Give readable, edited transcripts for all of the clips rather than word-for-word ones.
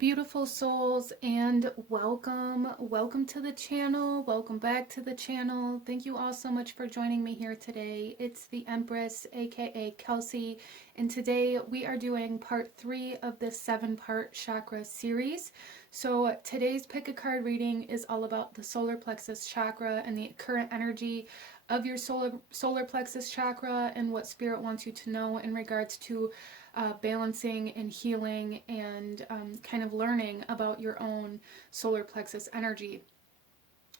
beautiful souls, and welcome to the channel. Welcome back to the channel. Thank you all so much for joining me here today. It's the Empress, aka Kelsey, and today we are doing part 3 of this 7-part chakra series. So today's pick a card reading is all about the solar plexus chakra and the current energy of your solar plexus chakra and what spirit wants you to know in regards to balancing and healing and kind of learning about your own solar plexus energy.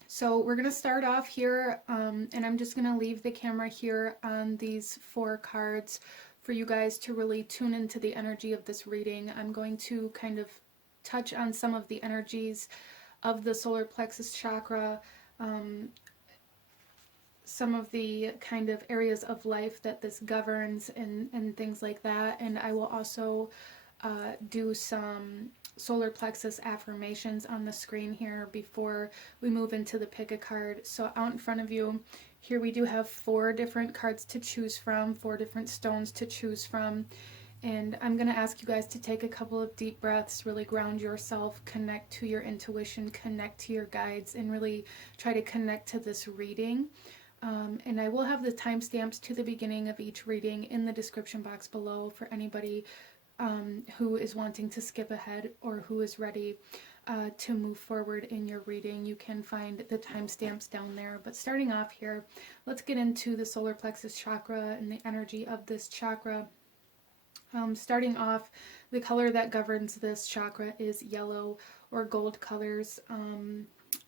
So we're going to start off here, and I'm just going to leave the camera here on these 4 cards for you guys to really tune into the energy of this reading. I'm going to kind of touch on some of the energies of the solar plexus chakra, some of the kind of areas of life that this governs and things like that. And I will also do some solar plexus affirmations on the screen here before we move into the pick a card. So out in front of you here we do have 4 different cards to choose from, 4 different stones to choose from. And I'm going to ask you guys to take a couple of deep breaths, really ground yourself, connect to your intuition, connect to your guides, and really try to connect to this reading. And I will have the timestamps to the beginning of each reading in the description box below for anybody who is wanting to skip ahead or who is ready to move forward in your reading. You can find the timestamps down there. But starting off here, let's get into the solar plexus chakra and the energy of this chakra. Starting off, the color that governs this chakra is yellow or gold colors,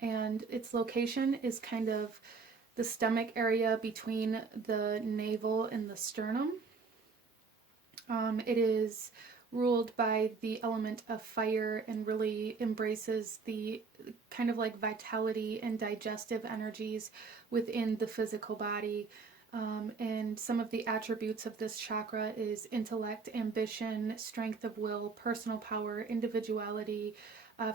and its location is kind of the stomach area between the navel and the sternum. It is ruled by the element of fire and really embraces the kind of like vitality and digestive energies within the physical body. And some of the attributes of this chakra is intellect, ambition, strength of will, personal power, individuality,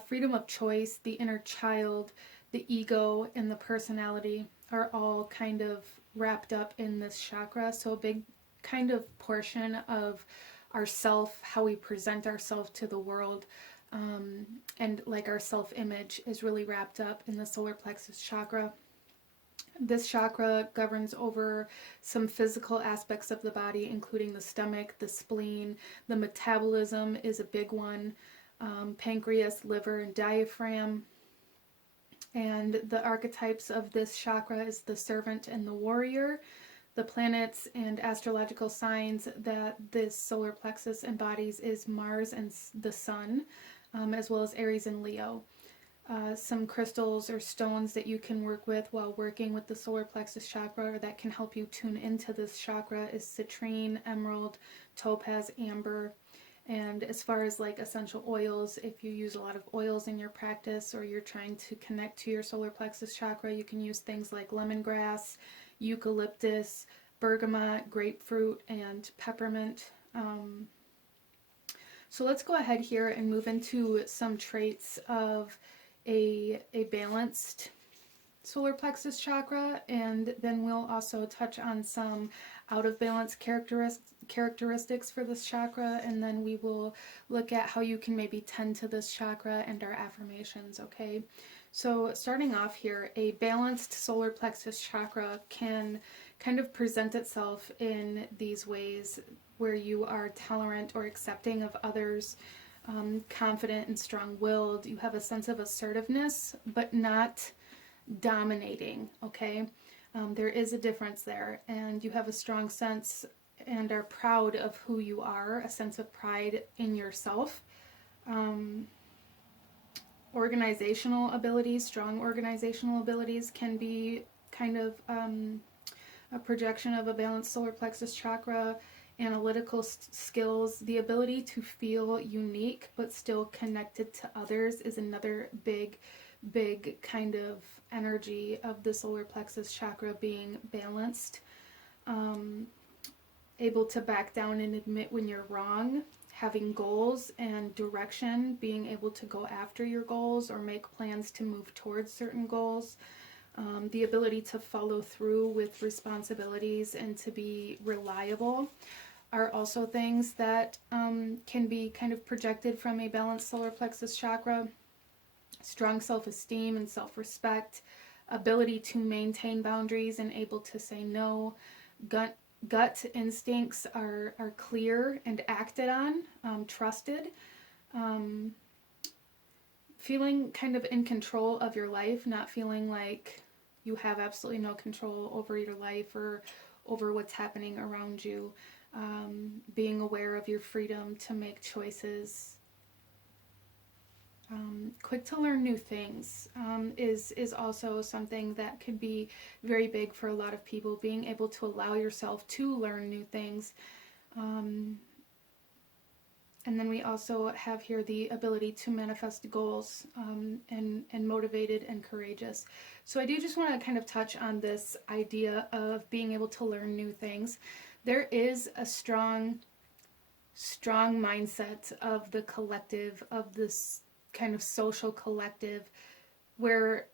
freedom of choice, the inner child, the ego, and the personality are all kind of wrapped up in this chakra. So a big kind of portion of ourself, how we present ourselves to the world, and like our self-image is really wrapped up in the solar plexus chakra. This chakra governs over some physical aspects of the body, including the stomach, the spleen, the metabolism is a big one, pancreas, liver, and diaphragm. And the archetypes of this chakra is the servant and the warrior. The planets and astrological signs that this solar plexus embodies is Mars and the Sun, as well as Aries and Leo. Some crystals or stones that you can work with while working with the solar plexus chakra, or that can help you tune into this chakra, is citrine, emerald, topaz, amber. And as far as like essential oils, if you use a lot of oils in your practice or you're trying to connect to your solar plexus chakra, you can use things like lemongrass, eucalyptus, bergamot, grapefruit, and peppermint. So let's go ahead here and move into some traits of a balanced solar plexus chakra, and then we'll also touch on some out of balance characteristics for this chakra, and then we will look at how you can maybe tend to this chakra and our affirmations. Okay, so starting off here, a balanced solar plexus chakra can kind of present itself in these ways where you are tolerant or accepting of others, confident and strong-willed. You have a sense of assertiveness, but not dominating. Okay, there is a difference there, and you have a strong sense and are proud of who you are, a sense of pride in yourself. Organizational abilities, strong organizational abilities can be kind of a projection of a balanced solar plexus chakra. Analytical skills, the ability to feel unique but still connected to others is another big kind of energy of the solar plexus chakra being balanced. Able to back down and admit when you're wrong, having goals and direction, being able to go after your goals or make plans to move towards certain goals. The ability to follow through with responsibilities and to be reliable. are also things that can be kind of projected from a balanced solar plexus chakra. Strong self-esteem and self-respect, ability to maintain boundaries and able to say no. Gut instincts are clear and acted on, trusted. Feeling kind of in control of your life, not feeling like you have absolutely no control over your life or over what's happening around you. Being aware of your freedom to make choices. Quick to learn new things is also something that could be very big for a lot of people. Being able to allow yourself to learn new things. And then we also have here the ability to manifest goals, and motivated and courageous. So I do just want to kind of touch on this idea of being able to learn new things. There is a strong mindset of the collective, of this kind of social collective, where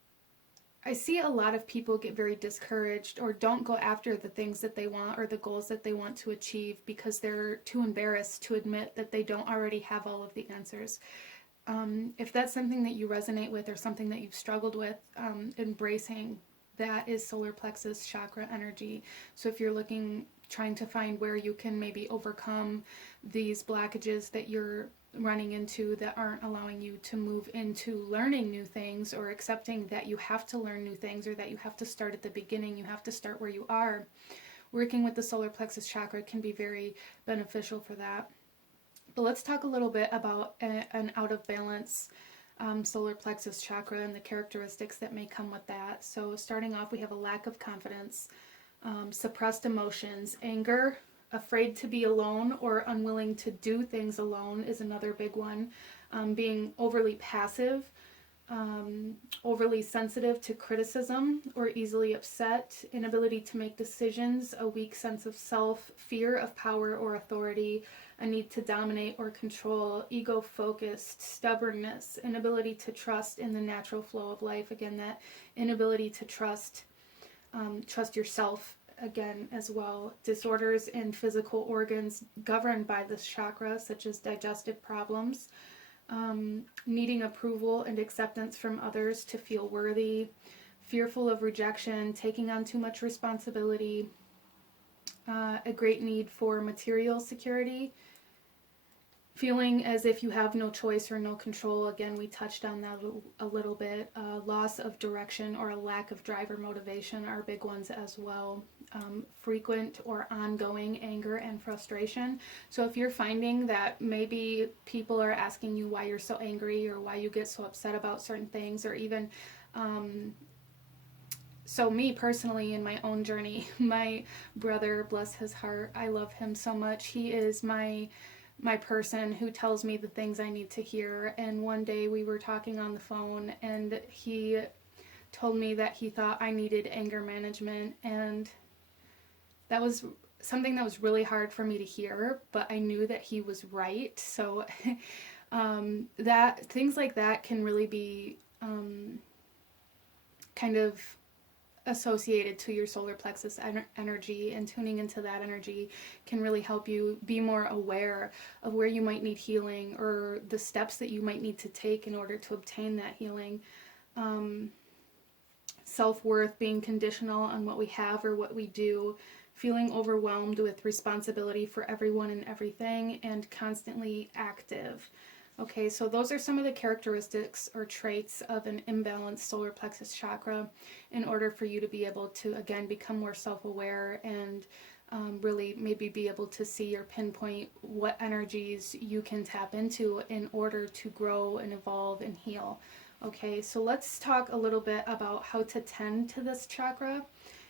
I see a lot of people get very discouraged or don't go after the things that they want or the goals that they want to achieve because they're too embarrassed to admit that they don't already have all of the answers. If that's something that you resonate with or something that you've struggled with, embracing that is solar plexus chakra energy. So if you're trying to find where you can maybe overcome these blockages that you're running into that aren't allowing you to move into learning new things, or accepting that you have to learn new things, or that you have to start at the beginning, you have to start where you are, working with the solar plexus chakra can be very beneficial for that. But let's talk a little bit about an out of balance solar plexus chakra and the characteristics that may come with that. So starting off, we have a lack of confidence, suppressed emotions, anger, afraid to be alone or unwilling to do things alone is another big one. Being overly passive, overly sensitive to criticism or easily upset, inability to make decisions, a weak sense of self, fear of power or authority, a need to dominate or control, ego-focused, stubbornness, inability to trust in the natural flow of life. Again, that inability to trust yourself again as well. Disorders in physical organs governed by this chakra, such as digestive problems, needing approval and acceptance from others to feel worthy, fearful of rejection, taking on too much responsibility, a great need for material security, feeling as if you have no choice or no control. Again, we touched on that a little bit. Loss of direction or a lack of drive or motivation are big ones as well. Frequent or ongoing anger and frustration. So if you're finding that maybe people are asking you why you're so angry or why you get so upset about certain things, or even so me personally in my own journey, my brother, bless his heart, I love him so much. He is my person who tells me the things I need to hear. And one day we were talking on the phone and he told me that he thought I needed anger management, and that was something that was really hard for me to hear, but I knew that he was right. So that things like that can really be kind of associated to your solar plexus energy, and tuning into that energy can really help you be more aware of where you might need healing or the steps that you might need to take in order to obtain that healing. Self-worth being conditional on what we have or what we do, feeling overwhelmed with responsibility for everyone and everything, and constantly active. Okay, so those are some of the characteristics or traits of an imbalanced solar plexus chakra in order for you to be able to, again, become more self-aware and really maybe be able to see or pinpoint what energies you can tap into in order to grow and evolve and heal. Okay, so let's talk a little bit about how to tend to this chakra,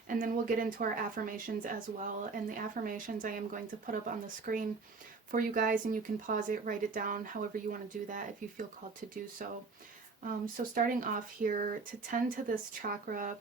and then we'll get into our affirmations as well. And the affirmations I am going to put up on the screen for you guys, and you can pause it, write it down, however you want to do that if you feel called to do so. So starting off here, to tend to this chakra,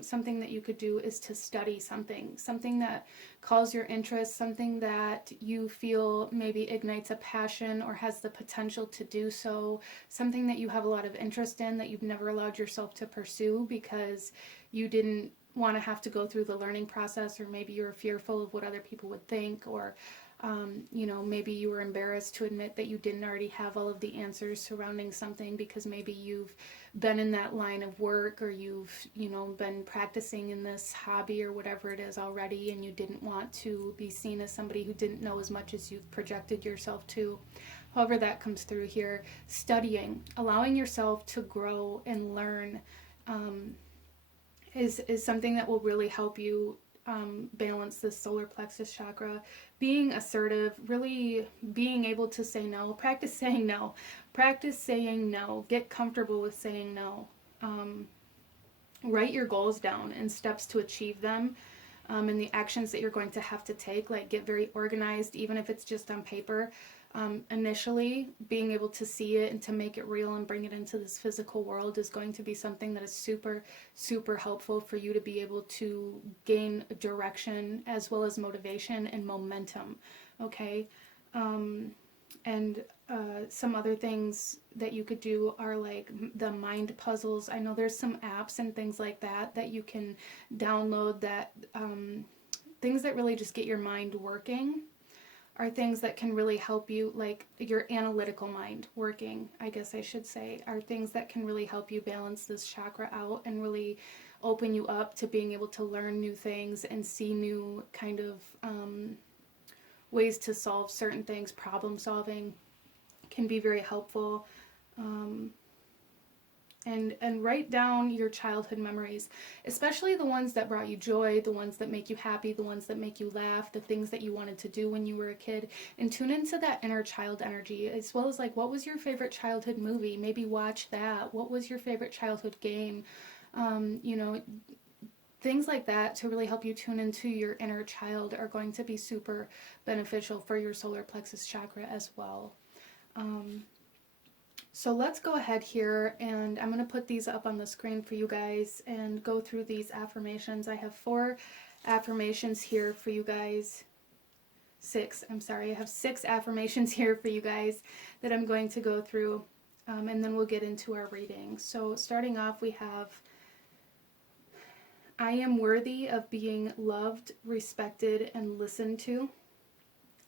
something that you could do is to study something that calls your interest, something that you feel maybe ignites a passion or has the potential to do so, something that you have a lot of interest in that you've never allowed yourself to pursue because you didn't want to have to go through the learning process, or maybe you're fearful of what other people would think, or You know, maybe you were embarrassed to admit that you didn't already have all of the answers surrounding something, because maybe you've been in that line of work, or you've, you know, been practicing in this hobby or whatever it is already, and you didn't want to be seen as somebody who didn't know as much as you've projected yourself to. However that comes through here, studying, allowing yourself to grow and learn, is something that will really help you balance this solar plexus chakra. Being assertive, really being able to say no. Practice saying no. Practice saying no. Get comfortable with saying no. Write your goals down and steps to achieve them, and the actions that you're going to have to take. Like, get very organized, even if it's just on paper. Initially, being able to see it and to make it real and bring it into this physical world is going to be something that is super, super helpful for you to be able to gain direction as well as motivation and momentum, okay? And some other things that you could do are like the mind puzzles. I know there's some apps and things like that that you can download that, things that really just get your mind working, are things that can really help you, like your analytical mind working, I guess I should say, are things that can really help you balance this chakra out and really open you up to being able to learn new things and see new kind of ways to solve certain things. Problem solving can be very helpful. And write down your childhood memories, especially the ones that brought you joy, the ones that make you happy, the ones that make you laugh, the things that you wanted to do when you were a kid, and tune into that inner child energy, as well as like, what was your favorite childhood movie? Maybe watch that. What was your favorite childhood game? You know, things like that to really help you tune into your inner child are going to be super beneficial for your solar plexus chakra as well. So let's go ahead here, and I'm going to put these up on the screen for you guys and go through these affirmations. I have 4 affirmations here for you guys. 6, I'm sorry. I have 6 affirmations here for you guys that I'm going to go through, and then we'll get into our reading. So starting off, we have, I am worthy of being loved, respected, and listened to.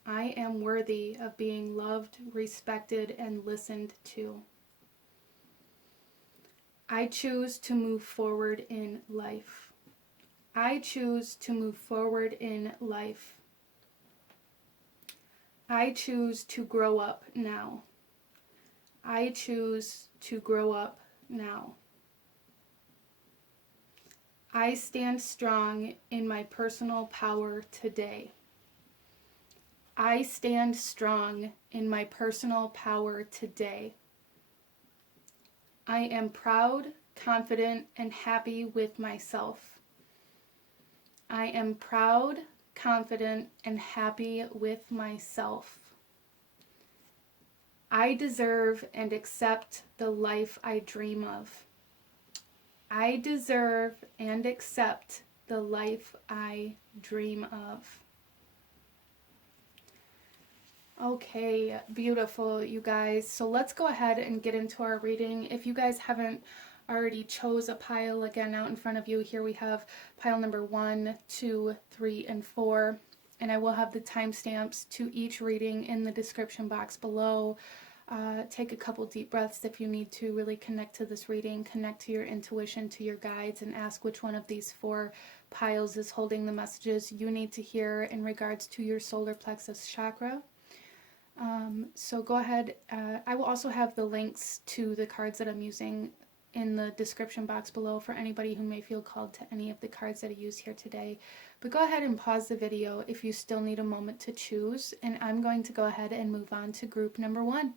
I am worthy of being loved, respected, and listened to. I choose to move forward in life. I choose to move forward in life. I choose to grow up now. I choose to grow up now. I stand strong in my personal power today. I stand strong in my personal power today. I am proud, confident, and happy with myself. I am proud, confident, and happy with myself. I deserve and accept the life I dream of. I deserve and accept the life I dream of. Okay, beautiful, you guys. So let's go ahead and get into our reading. If you guys haven't already chose a pile, again, out in front of you, here we have pile number 1, 2, 3, and 4. And I will have the timestamps to each reading in the description box below. Take a couple deep breaths if you need to really connect to this reading, connect to your intuition, to your guides, and ask which one of these 4 piles is holding the messages you need to hear in regards to your solar plexus chakra. So go ahead. I will also have the links to the cards that I'm using in the description box below for anybody who may feel called to any of the cards that I use here today. But go ahead and pause the video if you still need a moment to choose, and I'm going to go ahead and move on to group number 1.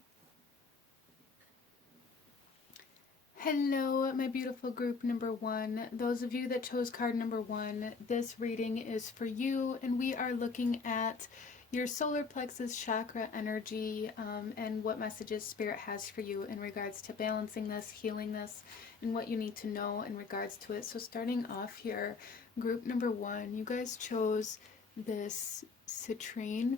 Hello, my beautiful group number 1. Those of you that chose card number 1, this reading is for you, and we are looking at your solar plexus chakra energy, and what messages Spirit has for you in regards to balancing this, healing this, and what you need to know in regards to it. So starting off here, group number 1, you guys chose this citrine.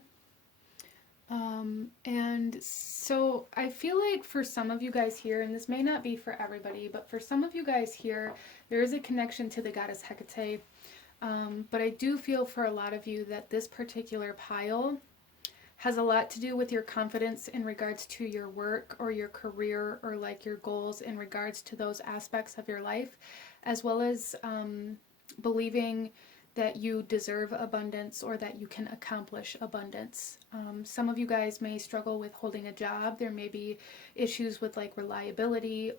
And so I feel like for some of you guys here, and this may not be for everybody, but for some of you guys here, there is a connection to the goddess Hecate. But I do feel for a lot of you that this particular pile has a lot to do with your confidence in regards to your work or your career, or like your goals in regards to those aspects of your life, as well as believing that you deserve abundance or that you can accomplish abundance. Some of you guys may struggle with holding a job. There may be issues with like reliability.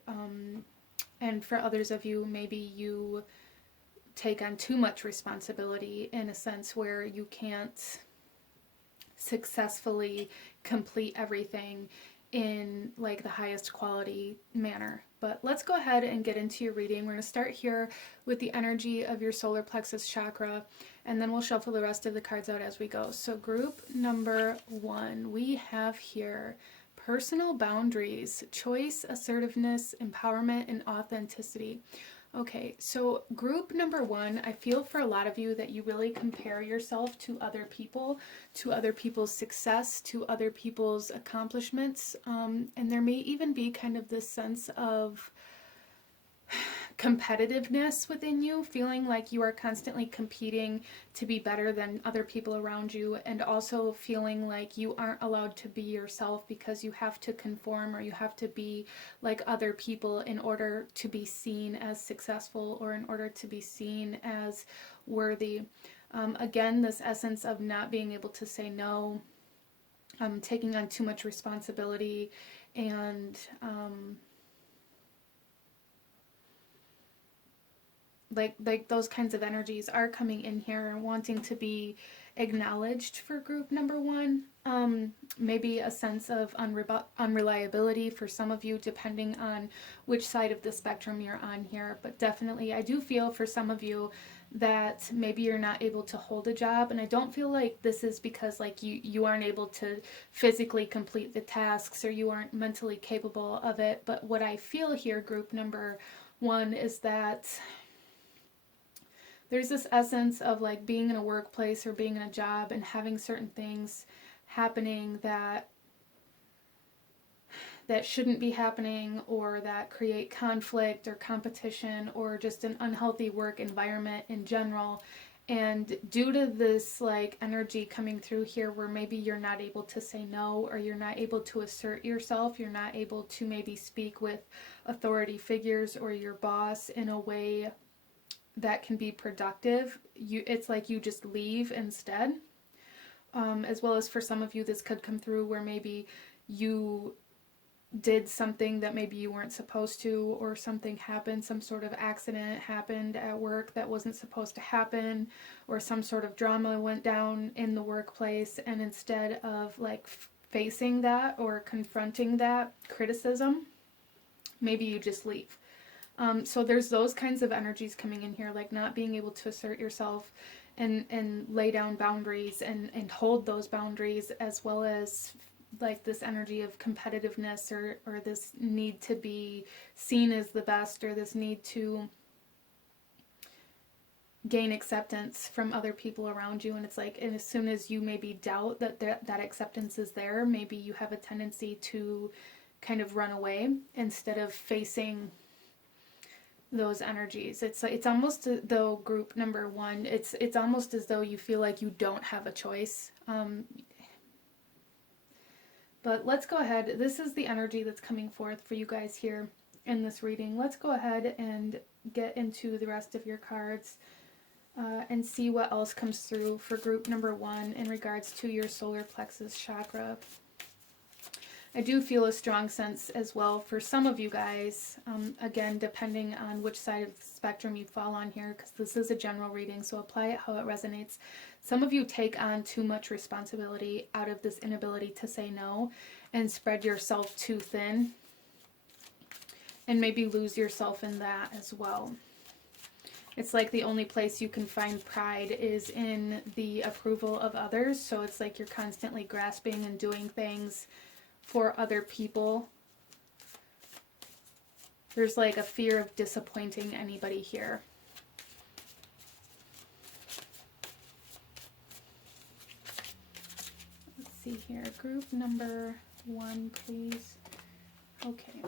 And for others of you, maybe you take on too much responsibility in a sense where you can't successfully complete everything in like the highest quality manner. But let's go ahead and get into your reading. We're going to start here with the energy of your solar plexus chakra, and then we'll shuffle the rest of the cards out as we go. So group number 1, we have here personal boundaries, choice, assertiveness, empowerment, and authenticity. Okay, so group number 1, I feel for a lot of you that you really compare yourself to other people, to other people's success, to other people's accomplishments, and there may even be kind of this sense of competitiveness within you, feeling like you are constantly competing to be better than other people around you, and also feeling like you aren't allowed to be yourself because you have to conform or you have to be like other people in order to be seen as successful or in order to be seen as worthy. Again, this essence of not being able to say no, taking on too much responsibility, and like those kinds of energies are coming in here and wanting to be acknowledged for group number 1. Maybe a sense of unreliability for some of you, depending on which side of the spectrum you're on here. But definitely, I do feel for some of you that maybe you're not able to hold a job, and I don't feel like this is because like you aren't able to physically complete the tasks or you aren't mentally capable of it. But what I feel here, group number 1, is that there's this essence of like being in a workplace or being in a job and having certain things happening that shouldn't be happening, or that create conflict or competition or just an unhealthy work environment in general. And due to this like energy coming through here where maybe you're not able to say no, or you're not able to assert yourself, you're not able to maybe speak with authority figures or your boss in a way that can be productive, it's like you just leave instead. As well as for some of you, this could come through where maybe you did something that maybe you weren't supposed to, or something happened, some sort of accident happened at work that wasn't supposed to happen, or some sort of drama went down in the workplace, and instead of like facing that or confronting that criticism, maybe you just leave. So there's those kinds of energies coming in here, like not being able to assert yourself and lay down boundaries and hold those boundaries, as well as like this energy of competitiveness, or this need to be seen as the best, or this need to gain acceptance from other people around you. And it's like, and as soon as you maybe doubt that acceptance is there, maybe you have a tendency to kind of run away instead of facing those energies. It's almost though group number 1, it's almost as though you feel like you don't have a choice. But let's go ahead. This is the energy that's coming forth for you guys here in this reading. Let's go ahead and get into the rest of your cards and see what else comes through for group number 1 in regards to your solar plexus chakra. I do feel a strong sense as well for some of you guys, again, depending on which side of the spectrum you fall on here, because this is a general reading, so apply it how it resonates. Some of you take on too much responsibility out of this inability to say no, and spread yourself too thin, and maybe lose yourself in that as well. It's like the only place you can find pride is in the approval of others, so it's like you're constantly grasping and doing things for other people. There's like a fear of disappointing anybody here. Let's see here. Group number 1, please. Okay.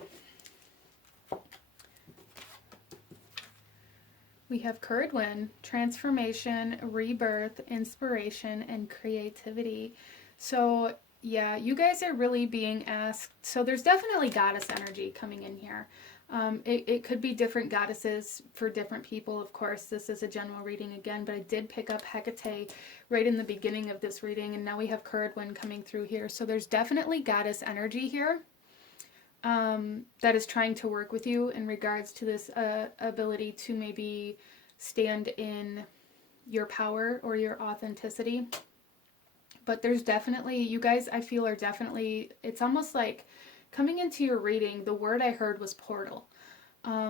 We have Curridwin, transformation, rebirth, inspiration, and creativity. So yeah, you guys are really being asked. So there's definitely goddess energy coming in here. It could be different goddesses for different people. Of course, this is a general reading again, but I did pick up Hecate right in the beginning of this reading, and now we have Curridwen coming through here. So there's definitely goddess energy here that is trying to work with you in regards to this ability to maybe stand in your power or your authenticity. But there's definitely, you guys, I feel, are definitely, it's almost like coming into your reading, the word I heard was portal.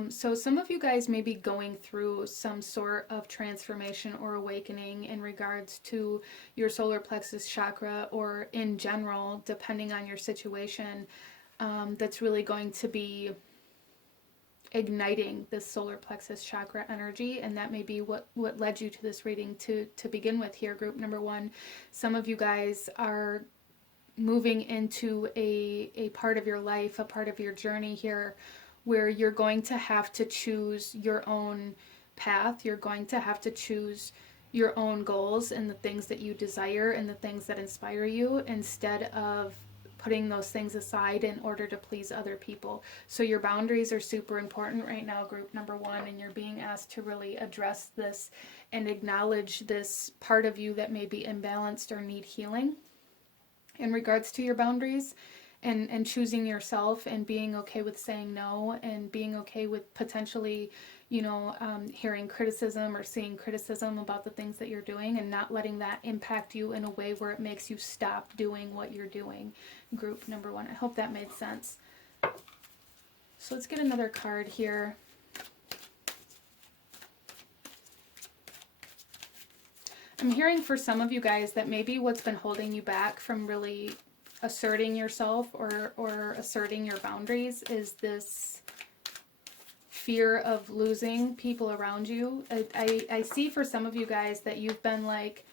So some of you guys may be going through some sort of transformation or awakening in regards to your solar plexus chakra, or in general, depending on your situation, that's really going to be igniting this solar plexus chakra energy, and that may be what led you to this reading to begin with here, group number one. Some of you guys are moving into a part of your life, a part of your journey here, where you're going to have to choose your own path. You're going to have to choose your own goals and the things that you desire and the things that inspire you, instead of putting those things aside in order to please other people. So your boundaries are super important right now, group number one, and you're being asked to really address this and acknowledge this part of you that may be imbalanced or need healing in regards to your boundaries, and choosing yourself and being okay with saying no, and being okay with potentially, hearing criticism or seeing criticism about the things that you're doing, and not letting that impact you in a way where it makes you stop doing what you're doing, group number one. I hope that made sense. So let's get another card here. I'm hearing for some of you guys that maybe what's been holding you back from really asserting yourself or asserting your boundaries is this fear of losing people around you. I see for some of you guys that you've been like,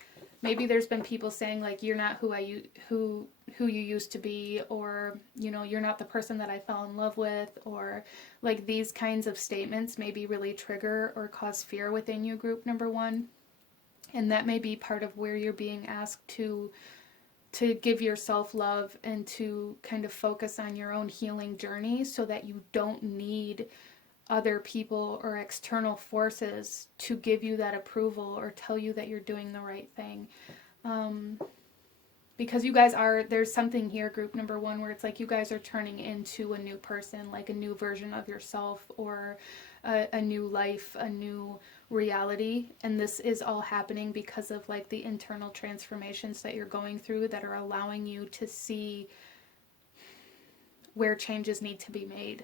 maybe there's been people saying like, you're not who you used to be, or you're not the person that I fell in love with, or like these kinds of statements maybe really trigger or cause fear within you, group number one. And that may be part of where you're being asked to give yourself love and to kind of focus on your own healing journey, so that you don't need other people or external forces to give you that approval or tell you that you're doing the right thing. Because you guys are, there's something here, group number one, where it's like you guys are turning into a new person, like a new version of yourself, or a new life, a new reality. And this is all happening because of like the internal transformations that you're going through, that are allowing you to see where changes need to be made.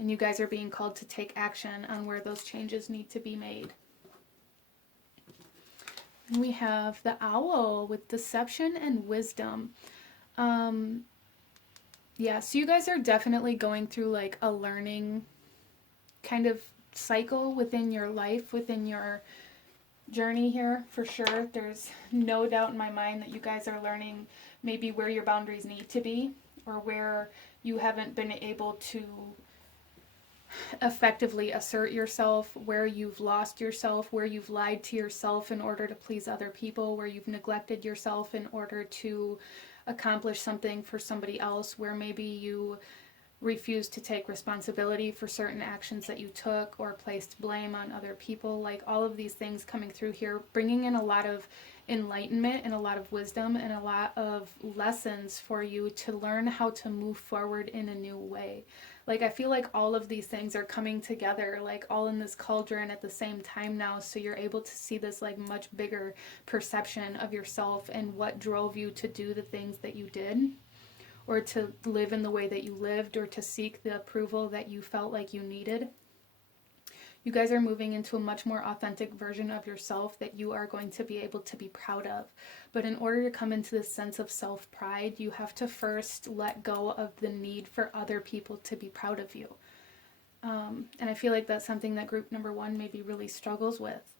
And you guys are being called to take action on where those changes need to be made. And we have the owl with deception and wisdom. Yeah, so you guys are definitely going through like a learning kind of cycle within your life, within your journey here, for sure. There's no doubt in my mind that you guys are learning maybe where your boundaries need to be, or where you haven't been able to effectively assert yourself, where you've lost yourself, where you've lied to yourself in order to please other people, where you've neglected yourself in order to accomplish something for somebody else, where maybe you refused to take responsibility for certain actions that you took, or placed blame on other people. Like all of these things coming through here, bringing in a lot of enlightenment and a lot of wisdom and a lot of lessons for you to learn how to move forward in a new way. Like I feel like all of these things are coming together, like all in this cauldron at the same time now, so you're able to see this like much bigger perception of yourself and what drove you to do the things that you did, or to live in the way that you lived, or to seek the approval that you felt like you needed. You guys are moving into a much more authentic version of yourself that you are going to be able to be proud of. But in order to come into this sense of self-pride, you have to first let go of the need for other people to be proud of you. And I feel like that's something that group number one maybe really struggles with.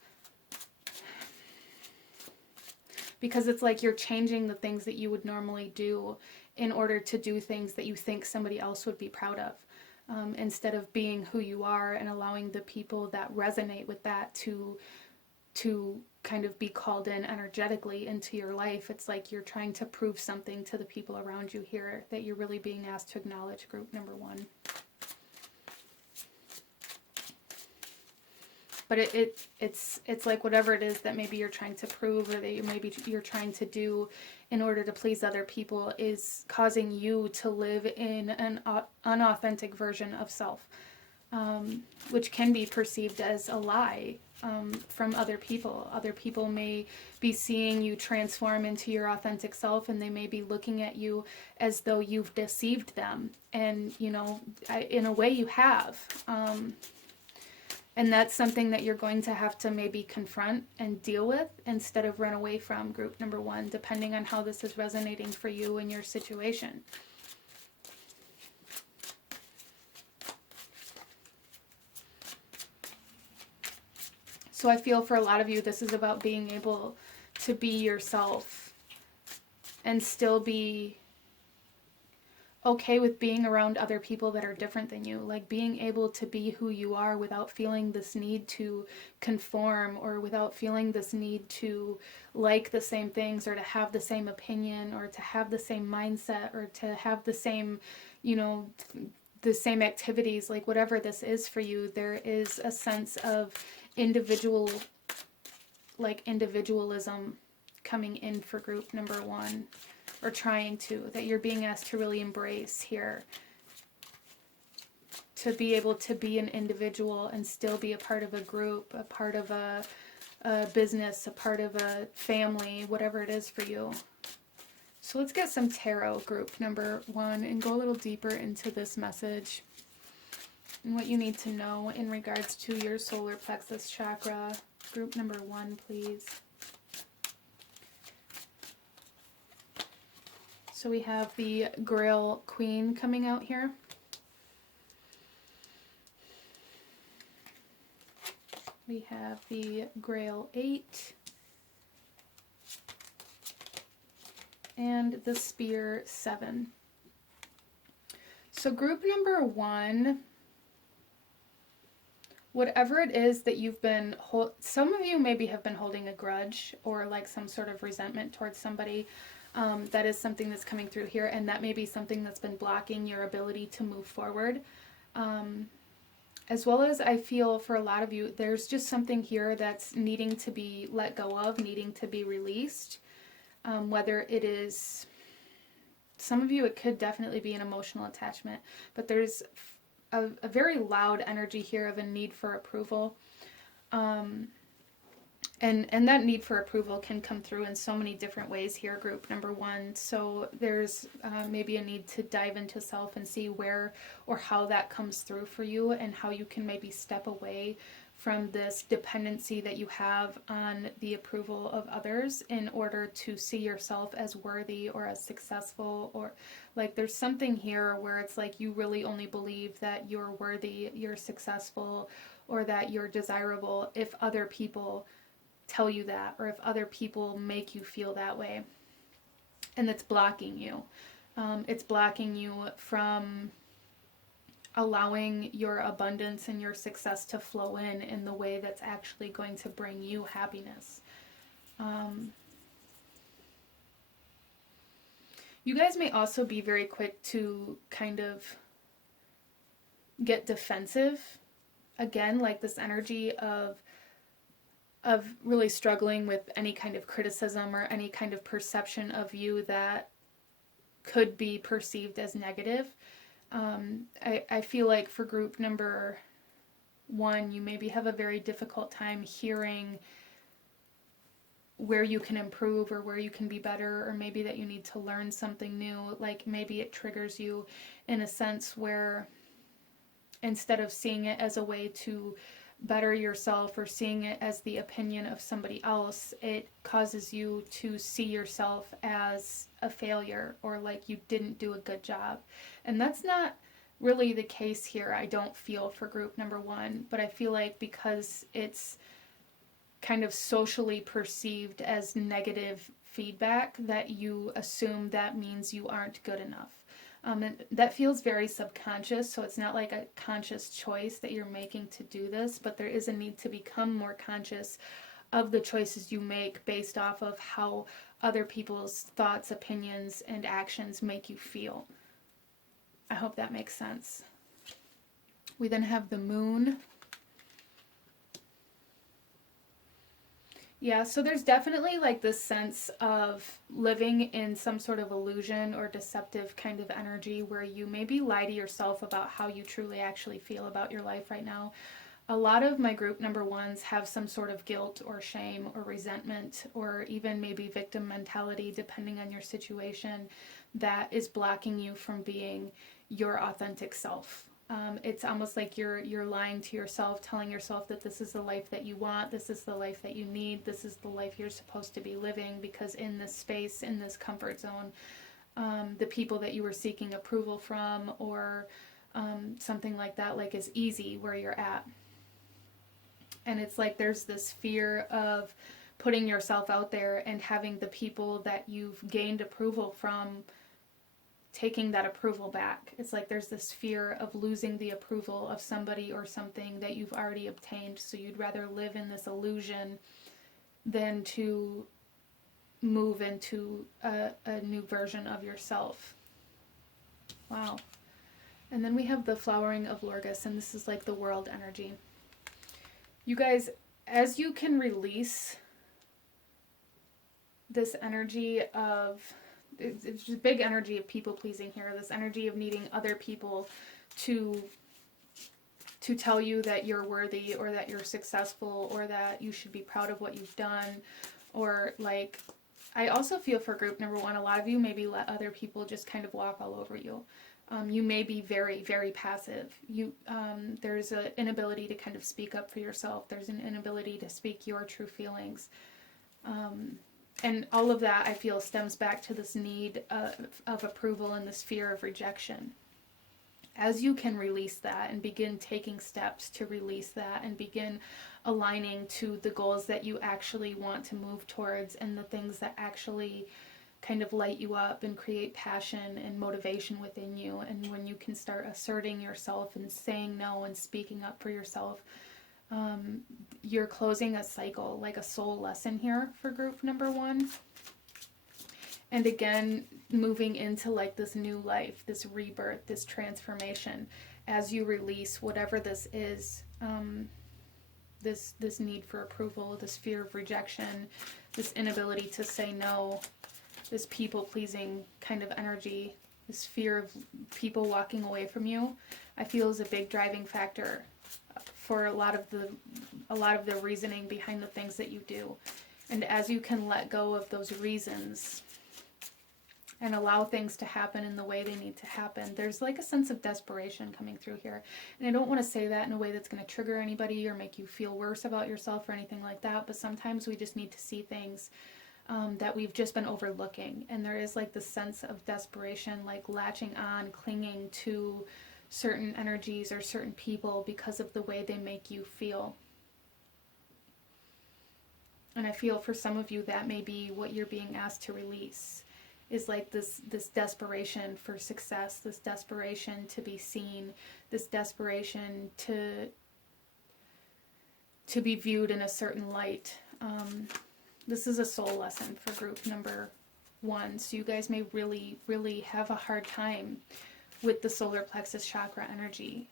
Because it's like you're changing the things that you would normally do in order to do things that you think somebody else would be proud of. Instead of being who you are and allowing the people that resonate with that to to kind of be called in energetically into your life. It's like you're trying to prove something to the people around you here that you're really being asked to acknowledge, group number 1. But it's like whatever it is that maybe you're trying to prove, or that you're trying to do in order to please other people, is causing you to live in an unauthentic version of self, which can be perceived as a lie from other people. Other people may be seeing you transform into your authentic self, and they may be looking at you as though you've deceived them. And, you know, in a way you have. And that's something that you're going to have to maybe confront and deal with instead of run away from, group number 1, depending on how this is resonating for you and your situation. So I feel for a lot of you, this is about being able to be yourself and still be okay with being around other people that are different than you. Like being able to be who you are without feeling this need to conform, or without feeling this need to like the same things, or to have the same opinion, or to have the same mindset, or to have the same, you know, the same activities. Like whatever this is for you, there is a sense of individualism coming in for group number 1, or trying to, that you're being asked to really embrace here, to be able to be an individual and still be a part of a group, a part of a business, a part of a family, whatever it is for you. So let's get some tarot, group number 1, and go a little deeper into this message and what you need to know in regards to your solar plexus chakra. Group number 1, please. So we have the Grail Queen coming out here. We have the Grail 8. And the Spear 7. So group number 1, whatever it is that you've been, some of you maybe have been holding a grudge or like some sort of resentment towards somebody. That is something that's coming through here, and that may be something that's been blocking your ability to move forward. As well as I feel for a lot of you, there's just something here that's needing to be let go of, needing to be released. Whether it is, some of you, it could definitely be an emotional attachment, but there's a very loud energy here of a need for approval. And that need for approval can come through in so many different ways here, group number 1. So there's maybe a need to dive into self and see where or how that comes through for you, and how you can maybe step away from this dependency that you have on the approval of others in order to see yourself as worthy or as successful. Or like there's something here where it's like you really only believe that you're worthy, you're successful, or that you're desirable if other people tell you that, or if other people make you feel that way. And it's blocking you. It's blocking you from allowing your abundance and your success to flow in the way that's actually going to bring you happiness. You guys may also be very quick to kind of get defensive. Again, like this energy of really struggling with any kind of criticism or any kind of perception of you that could be perceived as negative. I feel like for group number 1, you maybe have a very difficult time hearing where you can improve or where you can be better, or maybe that you need to learn something new. Like maybe it triggers you in a sense where instead of seeing it as a way to better yourself or seeing it as the opinion of somebody else, it causes you to see yourself as a failure, or like you didn't do a good job. And that's not really the case here, I don't feel, for group number 1, but I feel like because it's kind of socially perceived as negative feedback, that you assume that means you aren't good enough. And that feels very subconscious, so it's not like a conscious choice that you're making to do this, but there is a need to become more conscious of the choices you make based off of how other people's thoughts, opinions, and actions make you feel. I hope that makes sense. We then have the moon. Yeah, so there's definitely like this sense of living in some sort of illusion or deceptive kind of energy where you maybe lie to yourself about how you truly actually feel about your life right now. A lot of my group number ones have some sort of guilt or shame or resentment or even maybe victim mentality, depending on your situation, that is blocking you from being your authentic self. It's almost like you're lying to yourself, telling yourself that this is the life that you want, this is the life that you need, this is the life you're supposed to be living, because in this space, in this comfort zone, the people that you were seeking approval from or something like that, like, is easy where you're at. And it's like there's this fear of putting yourself out there and having the people that you've gained approval from taking that approval back. It's like there's this fear of losing the approval of somebody or something that you've already obtained, so you'd rather live in this illusion than to move into a new version of yourself. Wow. And then we have the flowering of Lorgus, and this is like the world energy. You guys, as you can release this energy of, it's just big energy of people pleasing here, this energy of needing other people to tell you that you're worthy or that you're successful or that you should be proud of what you've done, or like, I also feel for group number one, a lot of you maybe let other people just kind of walk all over you. You may be very, very passive. There's an inability to kind of speak up for yourself. There's an inability to speak your true feelings. And all of that, I feel, stems back to this need of approval and this fear of rejection. As you can release that and begin taking steps to release that and begin aligning to the goals that you actually want to move towards and the things that actually kind of light you up and create passion and motivation within you, and when you can start asserting yourself and saying no and speaking up for yourself, you're closing a cycle, like a soul lesson here for group number one. And again, moving into like this new life, this rebirth, this transformation, as you release whatever this is, this need for approval, this fear of rejection, this inability to say no, this people-pleasing kind of energy, this fear of people walking away from you, I feel is a big driving factor for a lot of the reasoning behind the things that you do. And as you can let go of those reasons and allow things to happen in the way they need to happen, there's like a sense of desperation coming through here. And I don't want to say that in a way that's going to trigger anybody or make you feel worse about yourself or anything like that, but sometimes we just need to see things that we've just been overlooking. And there is like this sense of desperation, like latching on, clinging to certain energies or certain people because of the way they make you feel. And I feel for some of you that may be what you're being asked to release, is like this desperation for success, this desperation to be seen, this desperation to be viewed in a certain light. This is a soul lesson for group number one, so you guys may really, really have a hard time with the solar plexus chakra energy,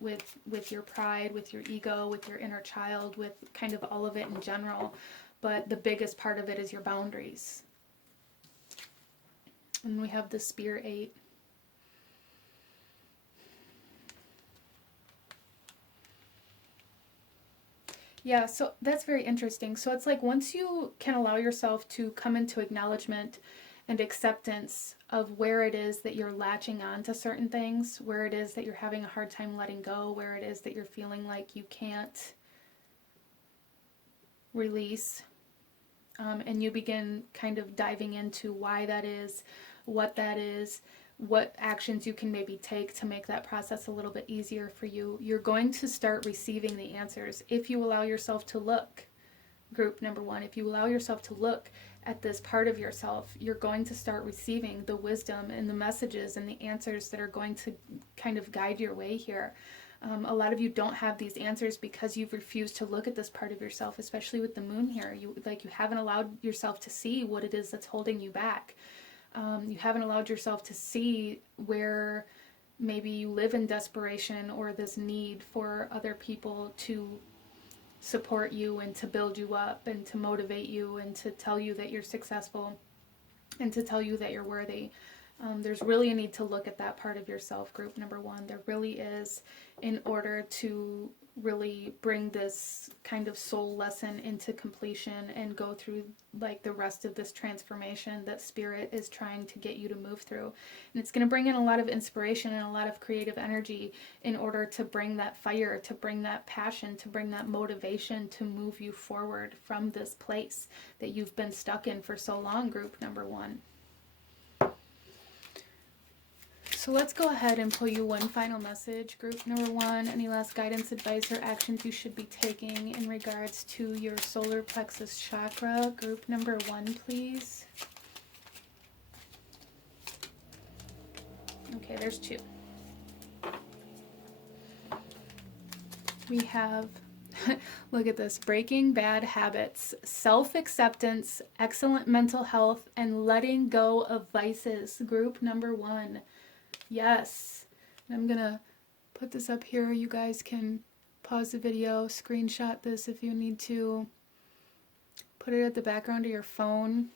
with your pride, with your ego, with your inner child, with kind of all of it in general. But the biggest part of it is your boundaries. And we have the Spear 8. Yeah, so that's very interesting. So it's like once you can allow yourself to come into acknowledgement and acceptance of where it is that you're latching on to certain things, where it is that you're having a hard time letting go, where it is that you're feeling like you can't release, and you begin kind of diving into why that is, what actions you can maybe take to make that process a little bit easier for you, you're going to start receiving the answers if you allow yourself to look. Group number one, if you allow yourself to look at this part of yourself, you're going to start receiving the wisdom and the messages and the answers that are going to kind of guide your way here. A lot of you don't have these answers because you've refused to look at this part of yourself, especially with the moon here. You haven't allowed yourself to see what it is that's holding you back. You haven't allowed yourself to see where maybe you live in desperation or this need for other people to support you and to build you up and to motivate you and to tell you that you're successful and to tell you that you're worthy. There's really a need to look at that part of yourself, group number 1. There really is, in order to really bring this kind of soul lesson into completion and go through like the rest of this transformation that spirit is trying to get you to move through. And it's going to bring in a lot of inspiration and a lot of creative energy in order to bring that fire, to bring that passion, to bring that motivation to move you forward from this place that you've been stuck in for so long, group number 1. So let's go ahead and pull you one final message. Group number 1, any last guidance, advice, or actions you should be taking in regards to your solar plexus chakra? Group number 1, please. Okay, there's 2. We have, look at this, breaking bad habits, self-acceptance, excellent mental health, and letting go of vices. Group number 1. Yes, and I'm gonna put this up here. You guys can pause the video, screenshot this if you need to, put it at the background of your phone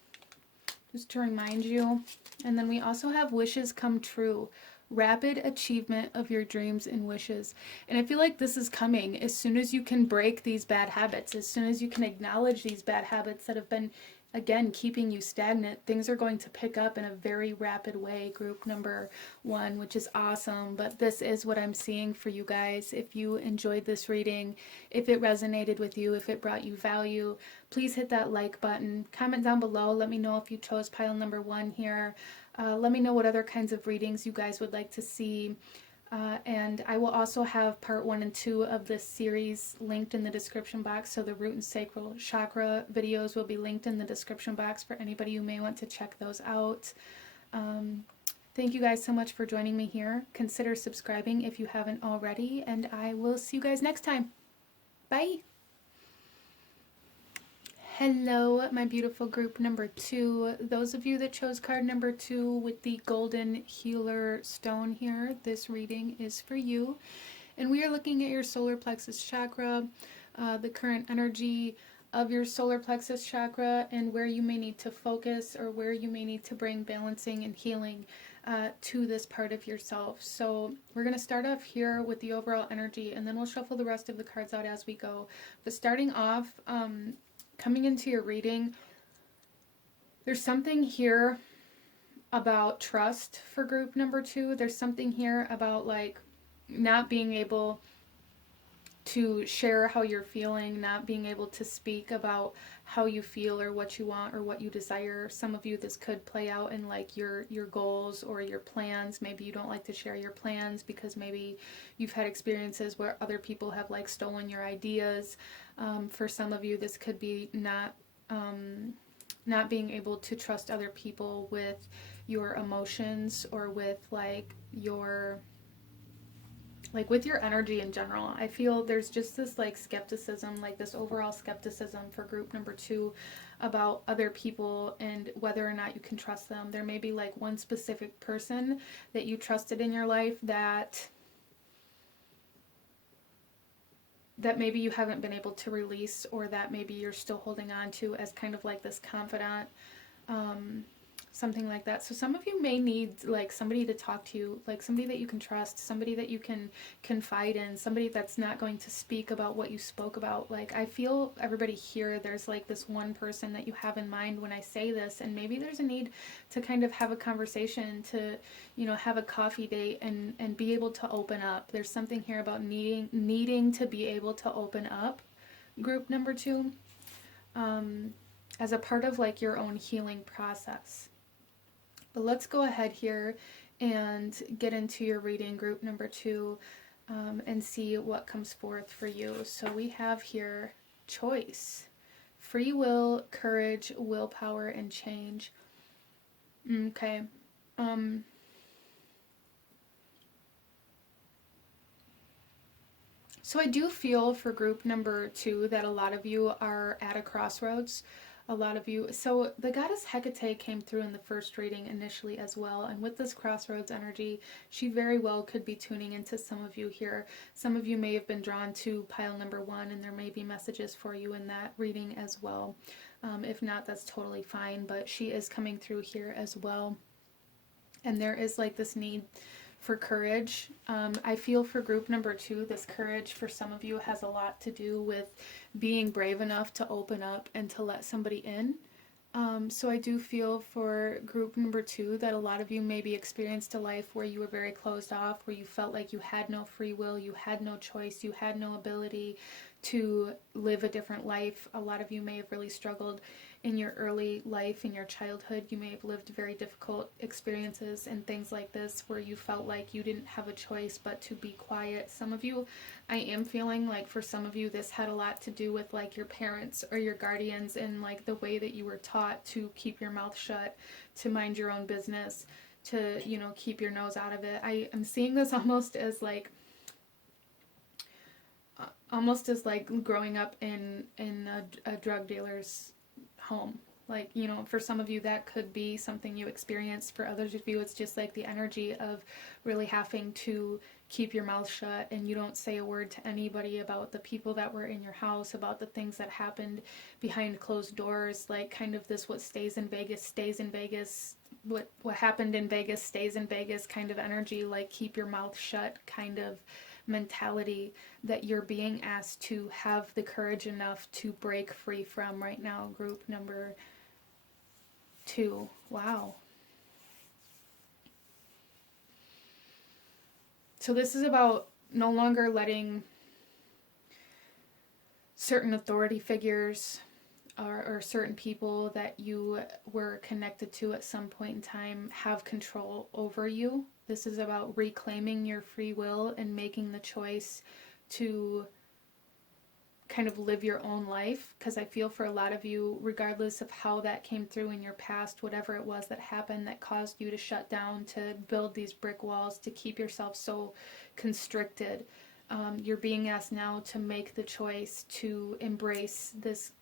just to remind you. And then we also have wishes come true, rapid achievement of your dreams and wishes. And I feel like this is coming as soon as you can break these bad habits, as soon as you can acknowledge these bad habits that have been, again, keeping you stagnant. Things are going to pick up in a very rapid way, group number 1, which is awesome. But this is what I'm seeing for you guys. If you enjoyed this reading, if it resonated with you, if it brought you value, please hit that like button. Comment down below. Let me know if you chose pile number 1 here. Let me know what other kinds of readings you guys would like to see. And I will also have part 1 and 2 of this series linked in the description box. So the root and sacral chakra videos will be linked in the description box for anybody who may want to check those out. Thank you guys so much for joining me here. Consider subscribing if you haven't already, and I will see you guys next time. Bye! Hello, my beautiful group number 2. Those of you that chose card number 2 with the golden healer stone here, this reading is for you. And we are looking at your solar plexus chakra, the current energy of your solar plexus chakra, and where you may need to focus or where you may need to bring balancing and healing to this part of yourself. So we're going to start off here with the overall energy, and then we'll shuffle the rest of the cards out as we go. But starting off, coming into your reading, there's something here about trust for group number 2. There's something here about like not being able to share how you're feeling, not being able to speak about how you feel or what you want or what you desire. Some of you, this could play out in like your goals or your plans. Maybe you don't like to share your plans because maybe you've had experiences where other people have like stolen your ideas. For some of you, this could be not being able to trust other people with your emotions or with with your energy in general. I feel there's just this like skepticism, like this overall skepticism for group number 2 about other people and whether or not you can trust them. There may be like one specific person that you trusted in your life that maybe you haven't been able to release, or that maybe you're still holding on to as kind of like this confidant, something like that. So some of you may need like somebody to talk to, like somebody that you can trust, somebody that you can confide in, somebody that's not going to speak about what you spoke about. Like I feel everybody here, there's like this one person that you have in mind when I say this, and maybe there's a need to kind of have a conversation, to, you know, have a coffee date and be able to open up. There's something here about needing to be able to open up, group number 2, as a part of like your own healing process. But let's go ahead here and get into your reading, group number 2, and see what comes forth for you. So we have here choice, free will, courage, willpower, and change. Okay. So I do feel for group number 2 that a lot of you are at a crossroads. A lot of you. So the goddess Hecate came through in the first reading initially as well. And with this crossroads energy, she very well could be tuning into some of you here. Some of you may have been drawn to pile number 1, and there may be messages for you in that reading as well. If not, that's totally fine. But she is coming through here as well. And there is like this need for courage. I feel for group number 2, this courage for some of you has a lot to do with being brave enough to open up and to let somebody in. So I do feel for group number 2 that a lot of you maybe experienced a life where you were very closed off, where you felt like you had no free will, you had no choice, you had no ability to live a different life. A lot of you may have really struggled in your early life, in your childhood. You may have lived very difficult experiences and things like this where you felt like you didn't have a choice but to be quiet. Some of you, I am feeling like for some of you this had a lot to do with like your parents or your guardians and like the way that you were taught to keep your mouth shut, to mind your own business, to, you know, keep your nose out of it. I am seeing this almost as like growing up in a drug dealer's home. Like, you know, for some of you that could be something you experienced. For others of you it's just like the energy of really having to keep your mouth shut and you don't say a word to anybody about the people that were in your house, about the things that happened behind closed doors. Like kind of this what stays in Vegas stays in Vegas, what happened in Vegas stays in Vegas kind of energy, like keep your mouth shut kind of mentality that you're being asked to have the courage enough to break free from right now, group number 2. Wow. So this is about no longer letting certain authority figures or certain people that you were connected to at some point in time have control over you. This is about reclaiming your free will and making the choice to kind of live your own life. Because I feel for a lot of you, regardless of how that came through in your past, whatever it was that happened that caused you to shut down, to build these brick walls, to keep yourself so constricted, you're being asked now to make the choice to embrace this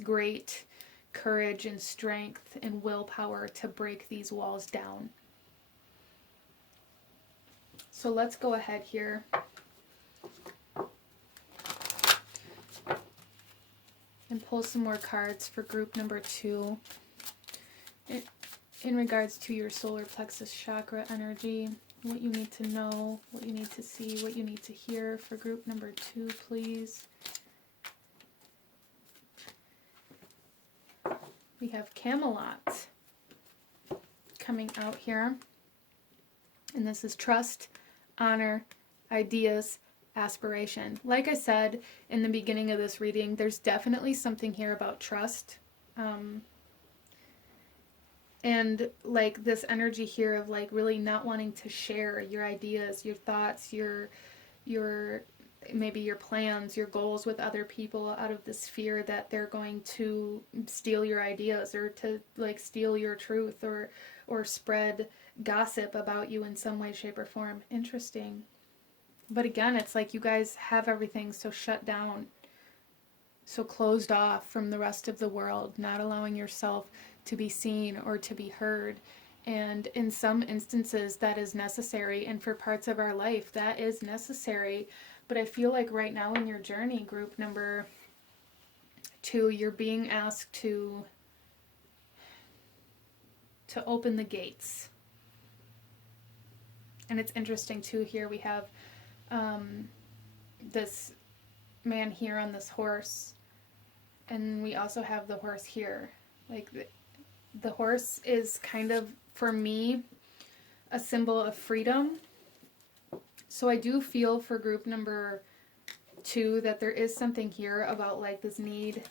great courage and strength and willpower to break these walls down. So let's go ahead here and pull some more cards for group number 2 in regards to your solar plexus chakra energy, what you need to know, what you need to see, what you need to hear for group number 2, please. We have Camelot coming out here, and this is trust, honor, ideas, aspiration. Like I said in the beginning of this reading, there's definitely something here about trust. And like this energy here of like really not wanting to share your ideas, your thoughts, your maybe your plans, your goals with other people out of this fear that they're going to steal your ideas or to like steal your truth or spread gossip about you in some way, shape, or form. Interesting. But again, it's like you guys have everything so shut down, so closed off from the rest of the world, not allowing yourself to be seen or to be heard. And in some instances that is necessary, and for parts of our life that is necessary. But I feel like right now in your journey, group number 2, you're being asked to open the gates. And it's interesting too, here we have this man here on this horse, and we also have the horse here. Like the horse is kind of, for me, a symbol of freedom. So I do feel for group number 2 that there is something here about like this need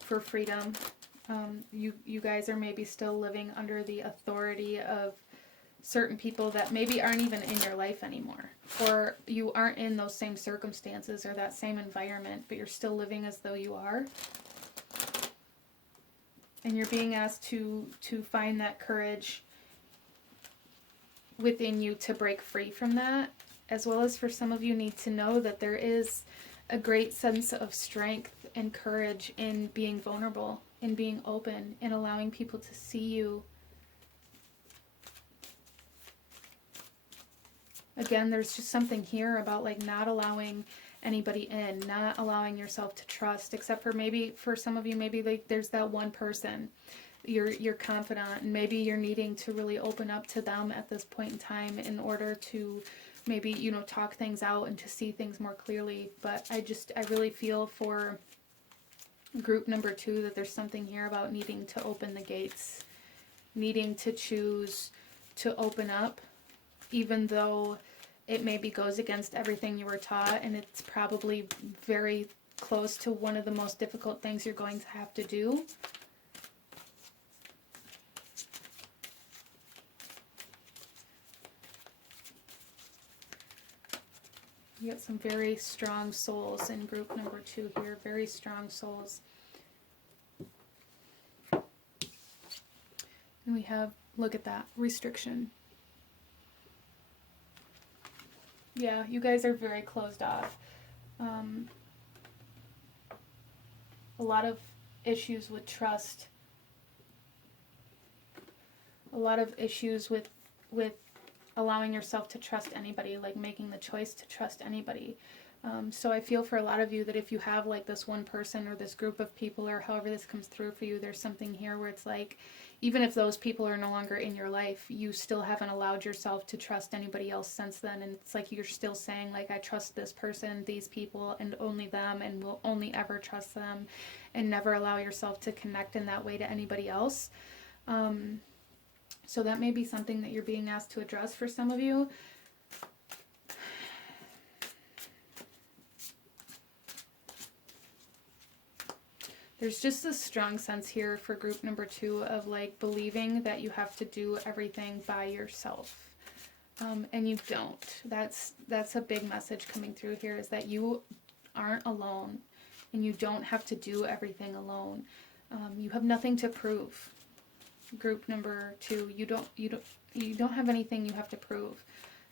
for freedom. You guys are maybe still living under the authority of certain people that maybe aren't even in your life anymore, or you aren't in those same circumstances or that same environment, but you're still living as though you are. And you're being asked to find that courage within you to break free from that as well as for some of you need to know that there is a great sense of strength and courage in being vulnerable, in being open, in allowing people to see you. Again, there's just something here about like not allowing anybody in, not allowing yourself to trust, except for maybe for some of you, maybe like there's that one person you're confidant, and maybe you're needing to really open up to them at this point in time in order to maybe, you know, talk things out and to see things more clearly. But I really feel for group number 2 that there's something here about needing to open the gates, needing to choose to open up, even though it maybe goes against everything you were taught, and it's probably very close to one of the most difficult things you're going to have to do. You got some very strong souls in group number 2 here, very strong souls. And we have, look at that, restriction. Yeah, you guys are very closed off. A lot of issues with trust. A lot of issues with allowing yourself to trust anybody, like making the choice to trust anybody. So I feel for a lot of you that if you have like this one person or this group of people or however this comes through for you, there's something here where it's like, even if those people are no longer in your life, you still haven't allowed yourself to trust anybody else since then. And it's like you're still saying like, I trust this person, these people, and only them, and will only ever trust them, and never allow yourself to connect in that way to anybody else. So that may be something that you're being asked to address for some of you. There's just this strong sense here for group number 2 of like believing that you have to do everything by yourself. And you don't. That's a big message coming through here, is that you aren't alone and you don't have to do everything alone. You have nothing to prove. Group number 2, you don't have anything you have to prove.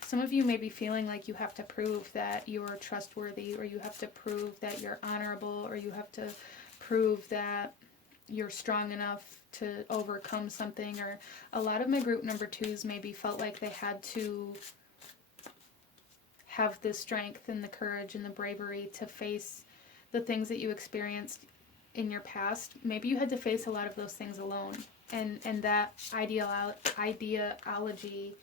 Some of you may be feeling like you have to prove that you're trustworthy, or you have to prove that you're honorable, or you have to prove that you're strong enough to overcome something. Or a lot of my group number 2s maybe felt like they had to have the strength and the courage and the bravery to face the things that you experienced in your past. Maybe you had to face a lot of those things alone. And that ideology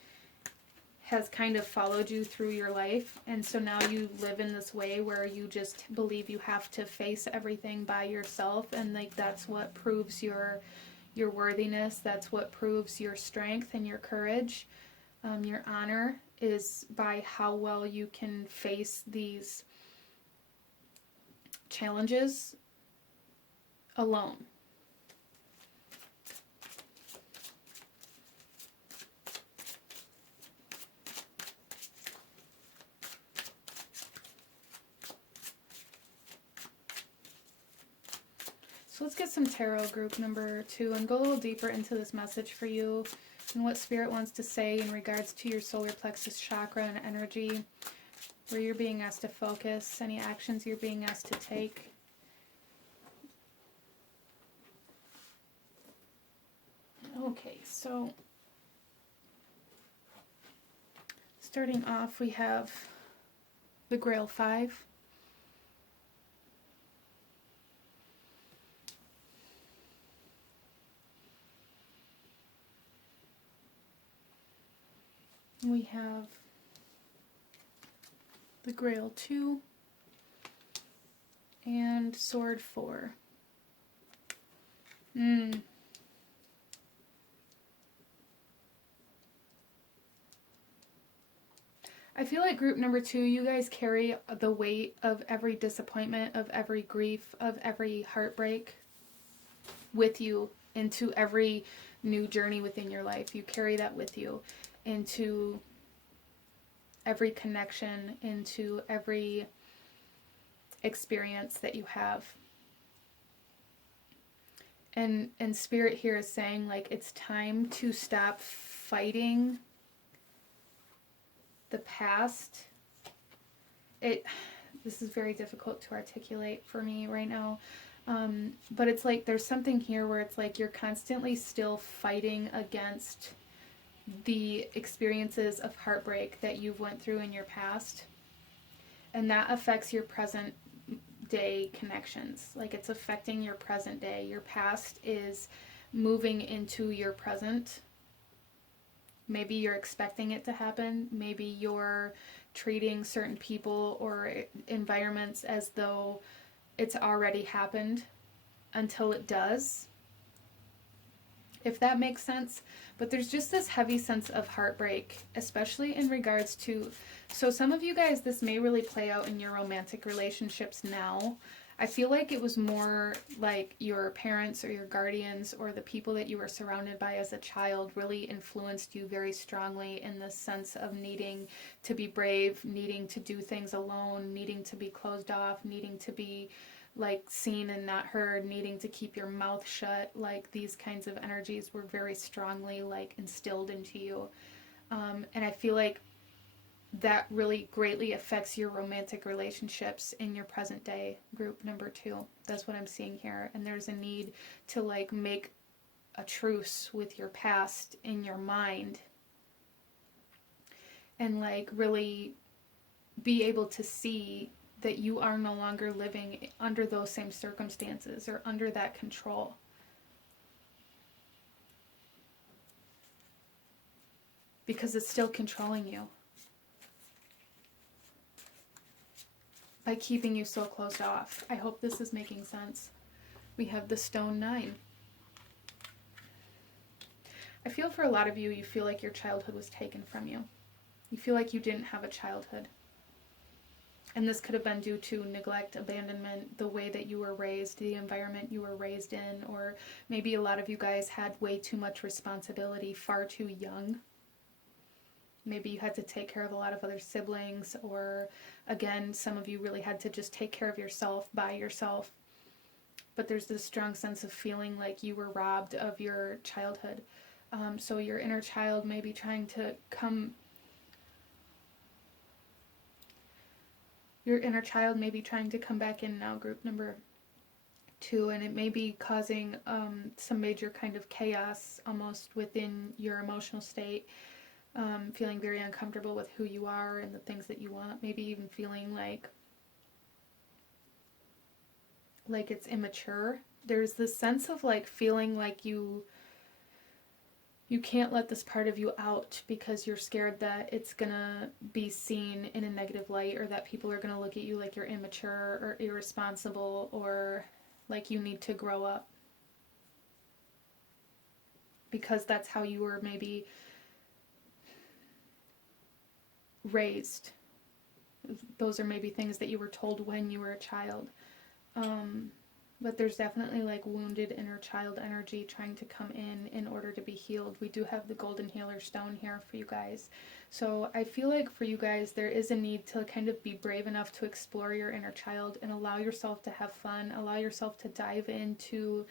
has kind of followed you through your life. And so now you live in this way where you just believe you have to face everything by yourself. And like that's what proves your worthiness. That's what proves your strength and your courage. Your honor is by how well you can face these challenges alone. So let's get some tarot group number 2 and go a little deeper into this message for you and what Spirit wants to say in regards to your solar plexus chakra and energy, where you're being asked to focus, any actions you're being asked to take. Okay, so starting off, we have the Grail 5. We have the Grail 2 and Sword 4. I feel like group number 2, you guys carry the weight of every disappointment, of every grief, of every heartbreak with you into every new journey within your life. You carry that with you into every connection, into every experience that you have. And Spirit here is saying, like, it's time to stop fighting the past this is very difficult to articulate for me right now. But it's like there's something here where it's like you're constantly still fighting against the experiences of heartbreak that you've went through in your past, and that affects your present day connections. Like it's affecting your present day. Your past is moving into your present. Maybe you're expecting it to happen. Maybe you're treating certain people or environments as though it's already happened until it does, if that makes sense. But there's just this heavy sense of heartbreak, especially in regards to, so some of you guys, this may really play out in your romantic relationships now. I feel like it was more like your parents or your guardians or the people that you were surrounded by as a child really influenced you very strongly in the sense of needing to be brave, needing to do things alone, needing to be closed off, needing to be like seen and not heard, needing to keep your mouth shut. Like these kinds of energies were very strongly like instilled into you. And I feel like that really greatly affects your romantic relationships in your present day, group number 2. That's what I'm seeing here. And there's a need to like make a truce with your past in your mind and like really be able to see that you are no longer living under those same circumstances or under that control. Because it's still controlling you by keeping you so closed off. I hope this is making sense. We have the Stone 9. I feel for a lot of you, you feel like your childhood was taken from you. You feel like you didn't have a childhood. And this could have been due to neglect, abandonment, the way that you were raised, the environment you were raised in, or maybe a lot of you guys had way too much responsibility far too young. Maybe you had to take care of a lot of other siblings, or again, some of you really had to just take care of yourself by yourself. But there's this strong sense of feeling like you were robbed of your childhood. So your inner child may be trying to come... Your inner child may be trying to come back in now, group number 2, and it may be causing some major kind of chaos almost within your emotional state, feeling very uncomfortable with who you are and the things that you want, maybe even feeling like it's immature. There's this sense of like feeling like you can't let this part of you out because you're scared that it's gonna be seen in a negative light, or that people are gonna look at you like you're immature or irresponsible, or like you need to grow up. Because that's how you were maybe raised. Those are maybe things that you were told when you were a child. But there's definitely like wounded inner child energy trying to come in order to be healed. We do have the golden healer stone here for you guys. So I feel like for you guys, there is a need to kind of be brave enough to explore your inner child and allow yourself to have fun, allow yourself to dive into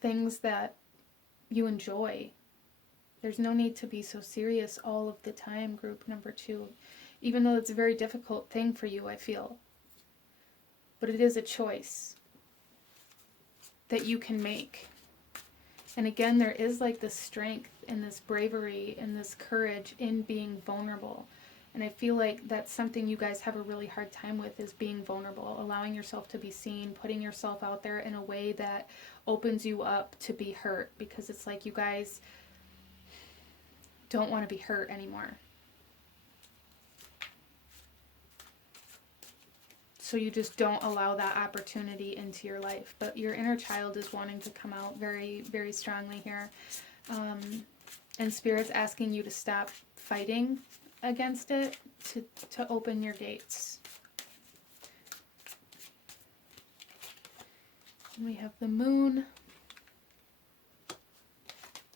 things that you enjoy. There's no need to be so serious all of the time, group number 2. Even though it's a very difficult thing for you, I feel. But it is a choice that you can make. And again, there is like this strength and this bravery and this courage in being vulnerable. And I feel like that's something you guys have a really hard time with, is being vulnerable, allowing yourself to be seen, putting yourself out there in a way that opens you up to be hurt. Because it's like you guys don't want to be hurt anymore. So you just don't allow that opportunity into your life. But your inner child is wanting to come out very, very strongly here. And Spirit's asking you to stop fighting against it, to open your gates. And we have the Moon.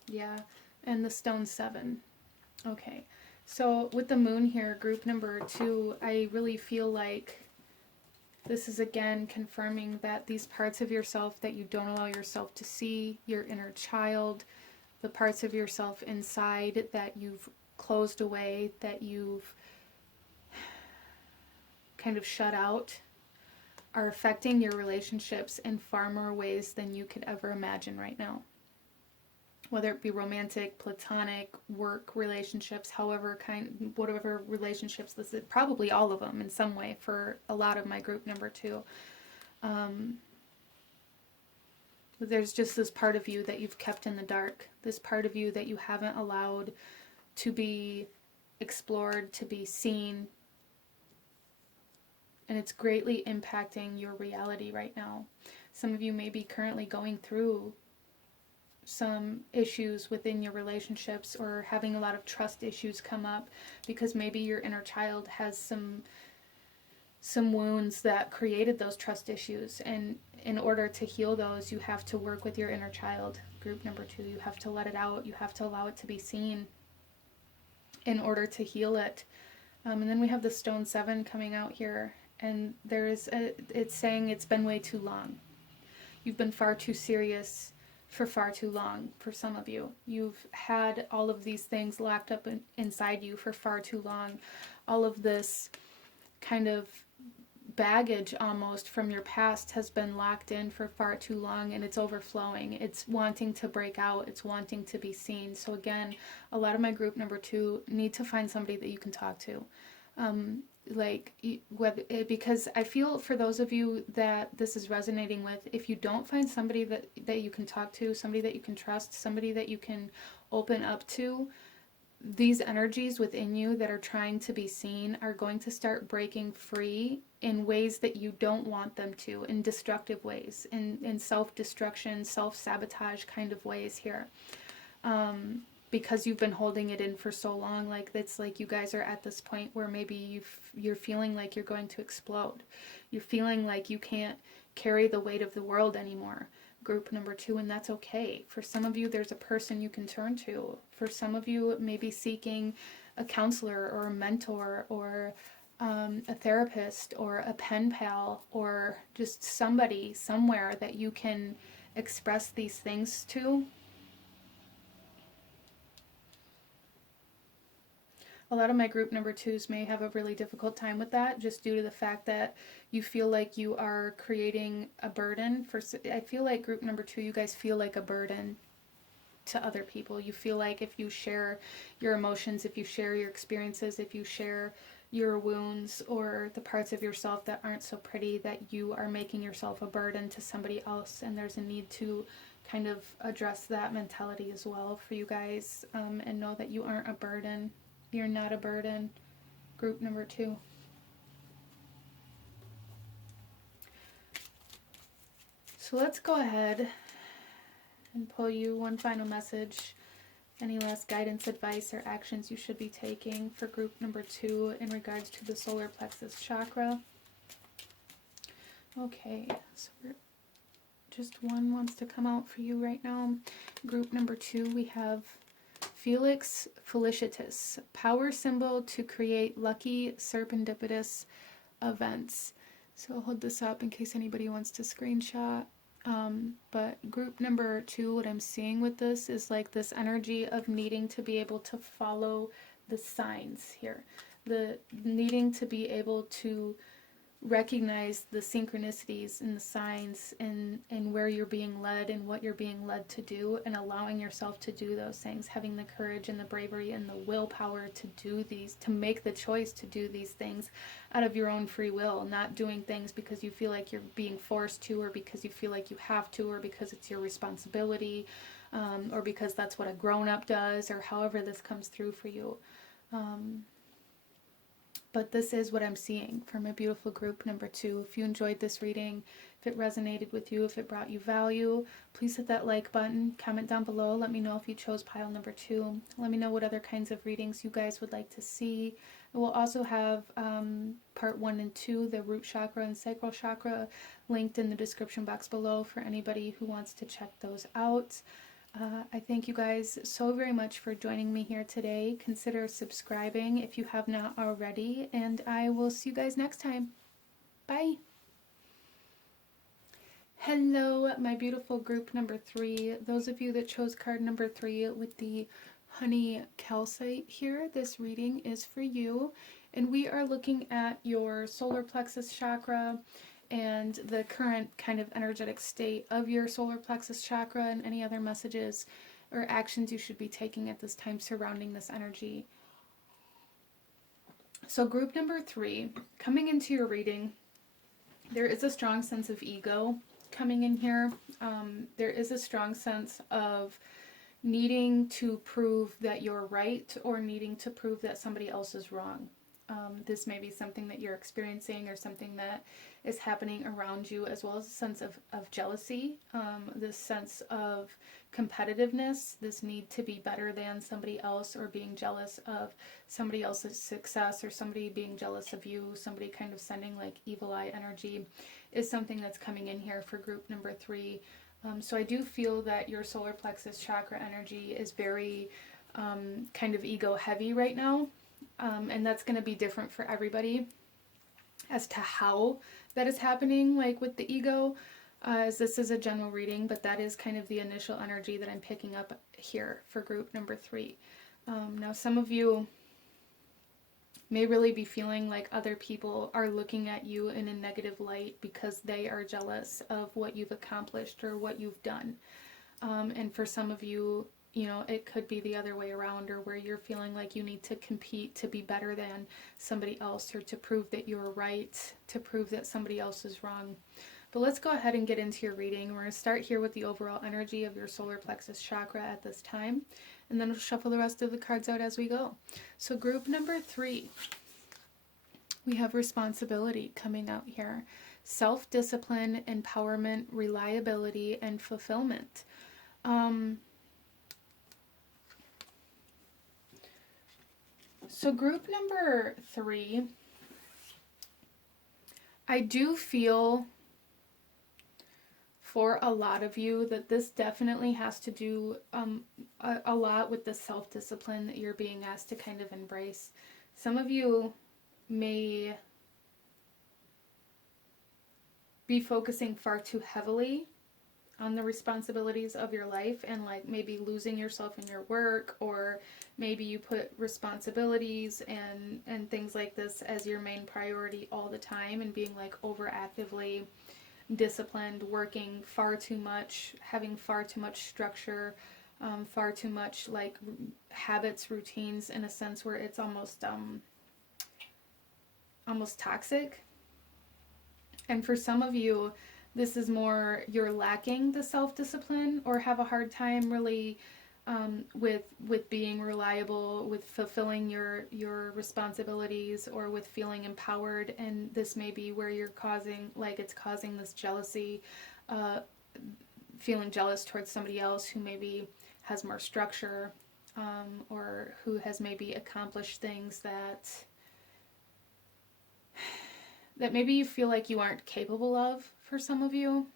Yeah, and the Stone 7. Okay, so with the Moon here, group number 2, I really feel like this is again confirming that these parts of yourself that you don't allow yourself to see, your inner child, the parts of yourself inside that you've closed away, that you've kind of shut out, are affecting your relationships in far more ways than you could ever imagine right now. Whether it be romantic, platonic, work relationships, whatever relationships this is, probably all of them in some way for a lot of my group number 2. There's just this part of you that you've kept in the dark, this part of you that you haven't allowed to be explored, to be seen, and it's greatly impacting your reality right now. Some of you may be currently going through some issues within your relationships, or having a lot of trust issues come up because maybe your inner child has some wounds that created those trust issues, and in order to heal those, you have to work with your inner child. Group number 2, you have to let it out, you have to allow it to be seen in order to heal it. And then we have the Stone 7 coming out here, and it's saying it's been way too long. You've been far too serious for far too long. For some of you, you've had all of these things locked up inside you for far too long. All of this kind of baggage almost from your past has been locked in for far too long, and it's overflowing. It's wanting to break out. It's wanting to be seen. So again, a lot of my group number 2 need to find somebody that you can talk to. Because I feel for those of you that this is resonating with, if you don't find somebody that you can talk to, somebody that you can trust, somebody that you can open up to, these energies within you that are trying to be seen are going to start breaking free in ways that you don't want them to, in destructive ways, in self-destruction, self-sabotage kind of ways here. Because you've been holding it in for so long. Like, it's like you guys are at this point where maybe you're feeling like you're going to explode. You're feeling like you can't carry the weight of the world anymore. Group number 2, and that's okay. For some of you, there's a person you can turn to. For some of you, it may be seeking a counselor or a mentor, or a therapist, or a pen pal, or just somebody somewhere that you can express these things to. A lot of my group number 2s may have a really difficult time with that, just due to the fact that you feel like you are creating a burden. I feel like group number 2, you guys feel like a burden to other people. You feel like if you share your emotions, if you share your experiences, if you share your wounds or the parts of yourself that aren't so pretty, that you are making yourself a burden to somebody else. And there's a need to kind of address that mentality as well for you guys, and know that you aren't a burden. You're not a burden. Group number 2. So let's go ahead and pull you one final message. Any last guidance, advice, or actions you should be taking for group number 2 in regards to the solar plexus chakra. Okay, so just one wants to come out for you right now. Group number 2, we have Felix Felicitas, power symbol to create lucky serendipitous events. So I'll hold this up in case anybody wants to screenshot. But group number 2, what I'm seeing with this is like this energy of needing to be able to follow the signs here. The needing to be able to recognize the synchronicities and the signs and where you're being led and what you're being led to do, and allowing yourself to do those things, having the courage and the bravery and the willpower to do these, to make the choice to do these things out of your own free will, not doing things because you feel like you're being forced to, or because you feel like you have to, or because it's your responsibility, or because that's what a grown-up does, or however this comes through for you. But this is what I'm seeing from a beautiful group number 2. If you enjoyed this reading, if it resonated with you, if it brought you value, please hit that like button, comment down below, let me know if you chose pile number 2. Let me know what other kinds of readings you guys would like to see. We'll also have part 1 and 2, the root chakra and sacral chakra, linked in the description box below for anybody who wants to check those out. I thank you guys so very much for joining me here today. Consider subscribing if you have not already, and I will see you guys next time. Bye. Hello, my beautiful group number 3. Those of you that chose card number 3 with the Honey Calcite here. This reading is for you, and we are looking at your solar plexus chakra and the current kind of energetic state of your solar plexus chakra and any other messages or actions you should be taking at this time surrounding this energy. So group number 3, coming into your reading, there is a strong sense of ego coming in here. There is a strong sense of needing to prove that you're right or needing to prove that somebody else is wrong. This may be something that you're experiencing or something that is happening around you, as well as a sense of jealousy, this sense of competitiveness, this need to be better than somebody else, or being jealous of somebody else's success, or somebody being jealous of you, somebody kind of sending like evil eye energy, is something that's coming in here for group number 3. So I do feel that your solar plexus chakra energy is very kind of ego heavy right now. And that's going to be different for everybody as to how that is happening, like with the ego, as this is a general reading, but that is kind of the initial energy that I'm picking up here for group number 3. Now, some of you may really be feeling like other people are looking at you in a negative light because they are jealous of what you've accomplished or what you've done. And for some of you, you know, it could be the other way around, or where you're feeling like you need to compete to be better than somebody else, or to prove that you're right, to prove that somebody else is wrong. But let's go ahead and get into your reading. We're going to start here with the overall energy of your solar plexus chakra at this time, and then we'll shuffle the rest of the cards out as we go. So group number 3, we have responsibility coming out here. Self-discipline, empowerment, reliability, and fulfillment. So group number 3, I do feel for a lot of you that this definitely has to do a lot with the self-discipline that you're being asked to kind of embrace. Some of you may be focusing far too heavily on the responsibilities of your life, and like maybe losing yourself in your work, or maybe you put responsibilities and things like this as your main priority all the time, and being like overactively disciplined, working far too much, having far too much structure, far too much like habits, routines, in a sense where it's almost toxic. And for some of you, this is more you're lacking the self-discipline, or have a hard time really with being reliable, with fulfilling your responsibilities, or with feeling empowered. And this may be where you're causing this jealousy, feeling jealous towards somebody else who maybe has more structure, or who has maybe accomplished things that maybe you feel like you aren't capable of, for some of you.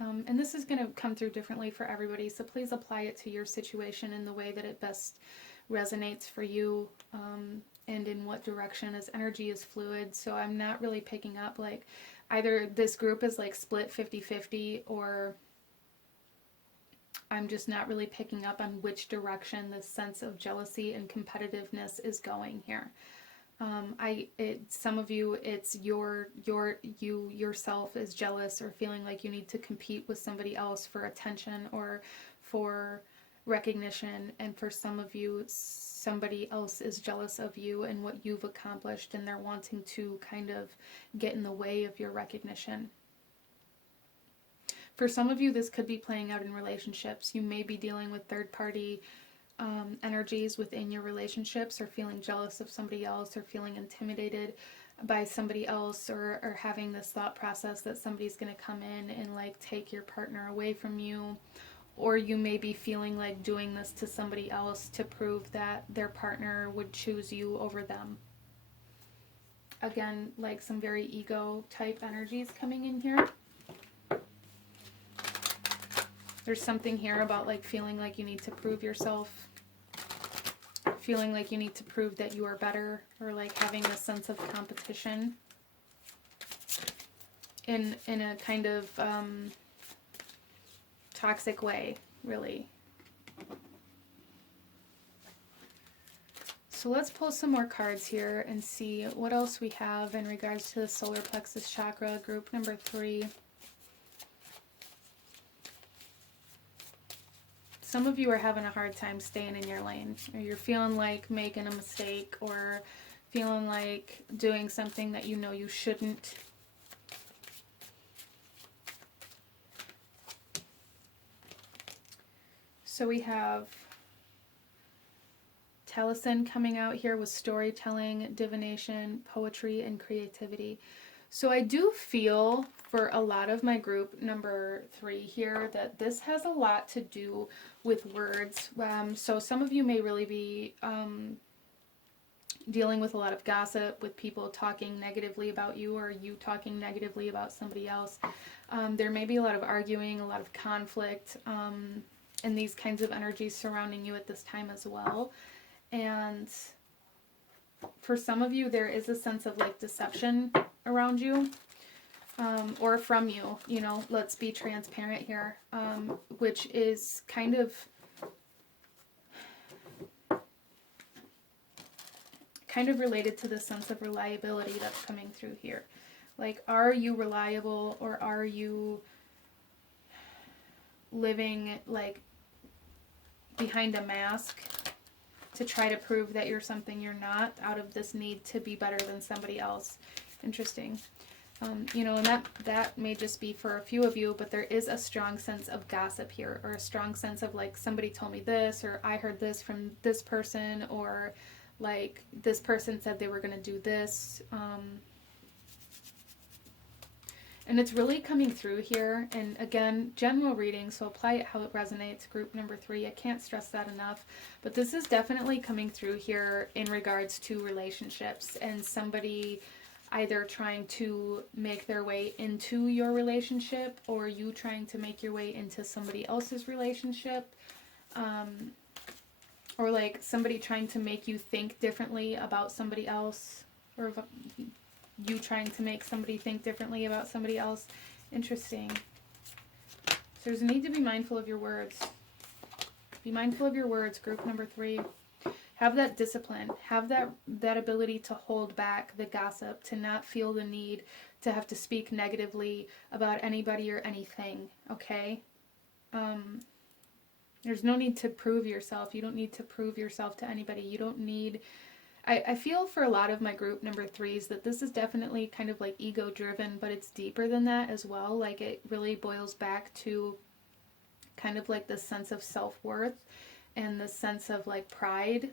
And this is going to come through differently for everybody, so please apply it to your situation in the way that it best resonates for you, and in what direction, as energy is fluid. So I'm not really picking up like either this group is like split 50-50, or I'm just not really picking up on which direction this sense of jealousy and competitiveness is going here. Some of you, it's you yourself is jealous, or feeling like you need to compete with somebody else for attention or for recognition. And for some of you, somebody else is jealous of you and what you've accomplished, and they're wanting to kind of get in the way of your recognition. For some of you, this could be playing out in relationships. You may be dealing with third-party energies within your relationships, or feeling jealous of somebody else, or feeling intimidated by somebody else, or having this thought process that somebody's going to come in and like take your partner away from you. Or you may be feeling like doing this to somebody else to prove that their partner would choose you over them. Again, like some very ego type energies coming in here. There's something here about like feeling like you need to prove yourself, feeling like you need to prove that you are better, or like having a sense of competition in a kind of toxic way, really. So let's pull some more cards here and see what else we have in regards to the solar plexus chakra, group number 3. Some of you are having a hard time staying in your lane, or you're feeling like making a mistake, or feeling like doing something that you know you shouldn't. So we have Taliesin coming out here with storytelling, divination, poetry, and creativity. So I do feel for a lot of my group number 3 here that this has a lot to do with words. So some of you may really be dealing with a lot of gossip, with people talking negatively about you, or you talking negatively about somebody else. There may be a lot of arguing, a lot of conflict, and these kinds of energies surrounding you at this time as well. And for some of you, there is a sense of like deception around you, or from you, you know, let's be transparent here, which is kind of related to the sense of reliability that's coming through here. Like, are you reliable, or are you living like behind a mask to try to prove that you're something you're not, out of this need to be better than somebody else? Interesting. You know, and that may just be for a few of you, but there is a strong sense of gossip here, or a strong sense of like, somebody told me this, or I heard this from this person, or like this person said they were going to do this. And it's really coming through here. And again, general reading, so apply it how it resonates, group number 3. I can't stress that enough. But this is definitely coming through here in regards to relationships, and somebody either trying to make their way into your relationship, or you trying to make your way into somebody else's relationship. Or like somebody trying to make you think differently about somebody else, or you trying to make somebody think differently about somebody else. Interesting. So there's a need to be mindful of your words. Be mindful of your words, group number 3. Have that discipline. Have that ability to hold back the gossip, to not feel the need to have to speak negatively about anybody or anything, okay? There's no need to prove yourself. You don't need to prove yourself to anybody. You don't need... I feel for a lot of my group number 3s that this is definitely kind of like ego driven, but it's deeper than that as well. Like, it really boils back to kind of like this sense of self-worth and this sense of like pride.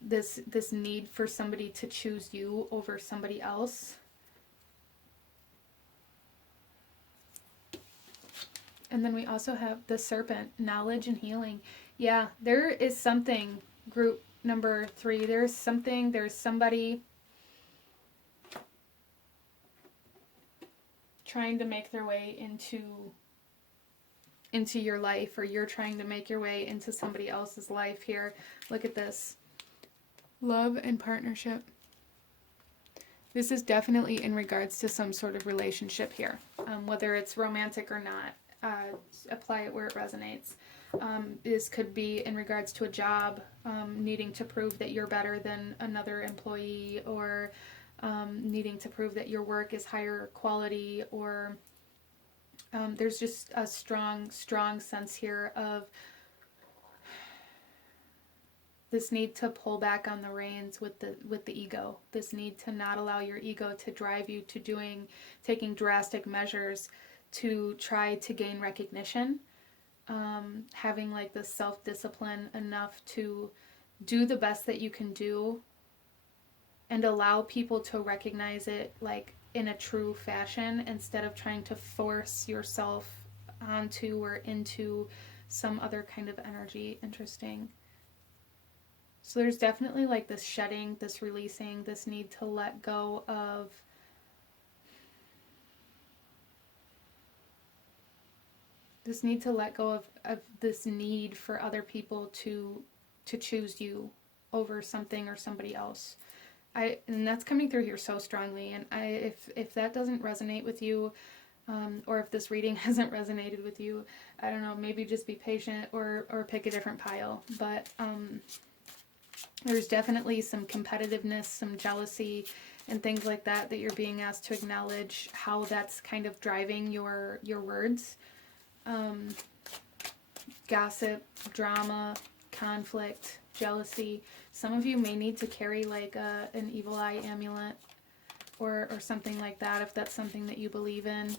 This need for somebody to choose you over somebody else. And then we also have the serpent, knowledge and healing. Yeah, there is something, group number 3, there's somebody trying to make their way into your life, or you're trying to make your way into somebody else's life here. Look at this. Love and partnership. This is definitely in regards to some sort of relationship here, whether it's romantic or not. Apply it where it resonates. This could be in regards to a job, needing to prove that you're better than another employee, or needing to prove that your work is higher quality, or there's just a strong sense here of this need to pull back on the reins with the ego. This need to not allow your ego to drive you to taking drastic measures to try to gain recognition. Having like this self-discipline enough to do the best that you can do and allow people to recognize it like in a true fashion, instead of trying to force yourself onto or into some other kind of energy. Interesting. So there's definitely like this shedding, this releasing, this need to let go of this need for other people to choose you over something or somebody else. And that's coming through here so strongly. And if that doesn't resonate with you, or if this reading hasn't resonated with you, I don't know, maybe just be patient or pick a different pile. But There's definitely some competitiveness, some jealousy, and things like that that you're being asked to acknowledge how that's kind of driving your words. Gossip, drama, conflict, jealousy. Some of you may need to carry like an evil eye amulet or something like that if that's something that you believe in.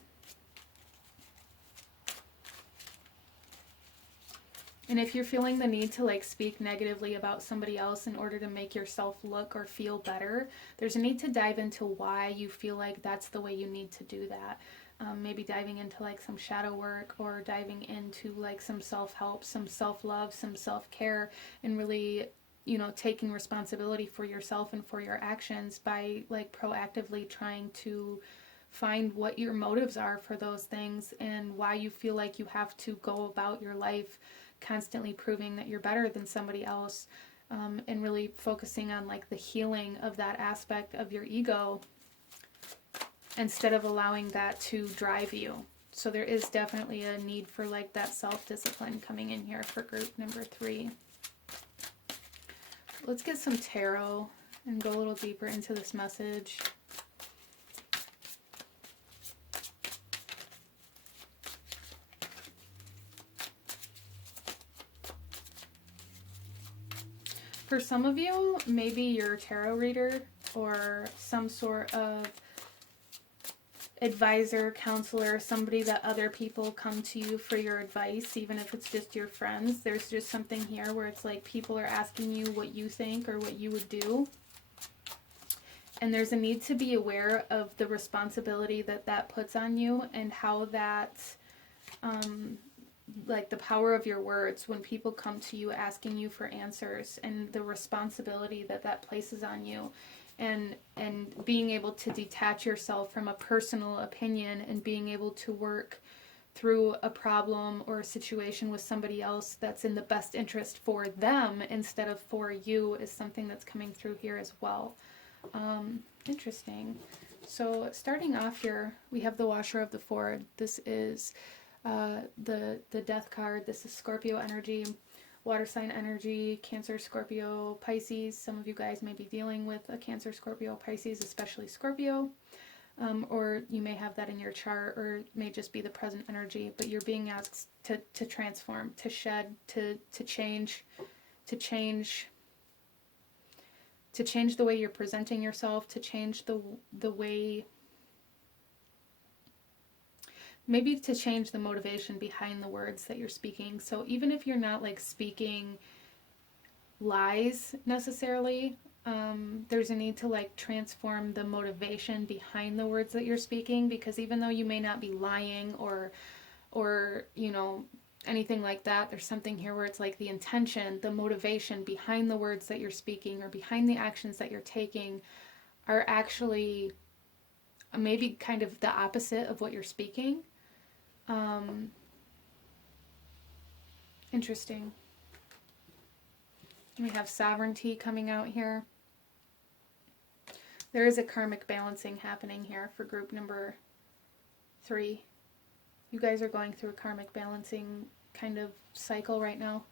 And if you're feeling the need to like speak negatively about somebody else in order to make yourself look or feel better, there's a need to dive into why you feel like that's the way you need to do that. Maybe diving into like some shadow work, or diving into like some self-help, some self-love, some self-care, and really, you know, taking responsibility for yourself and for your actions by like proactively trying to find what your motives are for those things and why you feel like you have to go about your life constantly proving that you're better than somebody else, and really focusing on like the healing of that aspect of your ego instead of allowing that to drive you. So there is definitely a need for like that self-discipline coming in here for group number 3. Let's get some tarot and go a little deeper into this message. For some of you, maybe you're a tarot reader or some sort of advisor, counselor, somebody that other people come to you for your advice, even if it's just your friends. There's just something here where it's like people are asking you what you think or what you would do. And there's a need to be aware of the responsibility that that puts on you and how that, like the power of your words when people come to you asking you for answers, and the responsibility that that places on you. And being able to detach yourself from a personal opinion and being able to work through a problem or a situation with somebody else that's in the best interest for them instead of for you is something that's coming through here as well. Interesting. So starting off here, we have the Washer of the Four. This is the Death card. This is Scorpio energy. Water sign energy, Cancer, Scorpio, Pisces. Some of you guys may be dealing with a Cancer, Scorpio, Pisces, especially Scorpio. Or you may have that in your chart, or it may just be the present energy. But you're being asked to transform, to shed, to change the way you're presenting yourself, to change the way... Maybe to change the motivation behind the words that you're speaking. So even if you're not like speaking lies necessarily, there's a need to like transform the motivation behind the words that you're speaking, because even though you may not be lying or you know, anything like that, there's something here where it's like the intention, the motivation behind the words that you're speaking or behind the actions that you're taking are actually maybe kind of the opposite of what you're speaking. Interesting. We have sovereignty coming out here. There is a karmic balancing happening here for group number 3. You guys are going through a karmic balancing kind of cycle right now.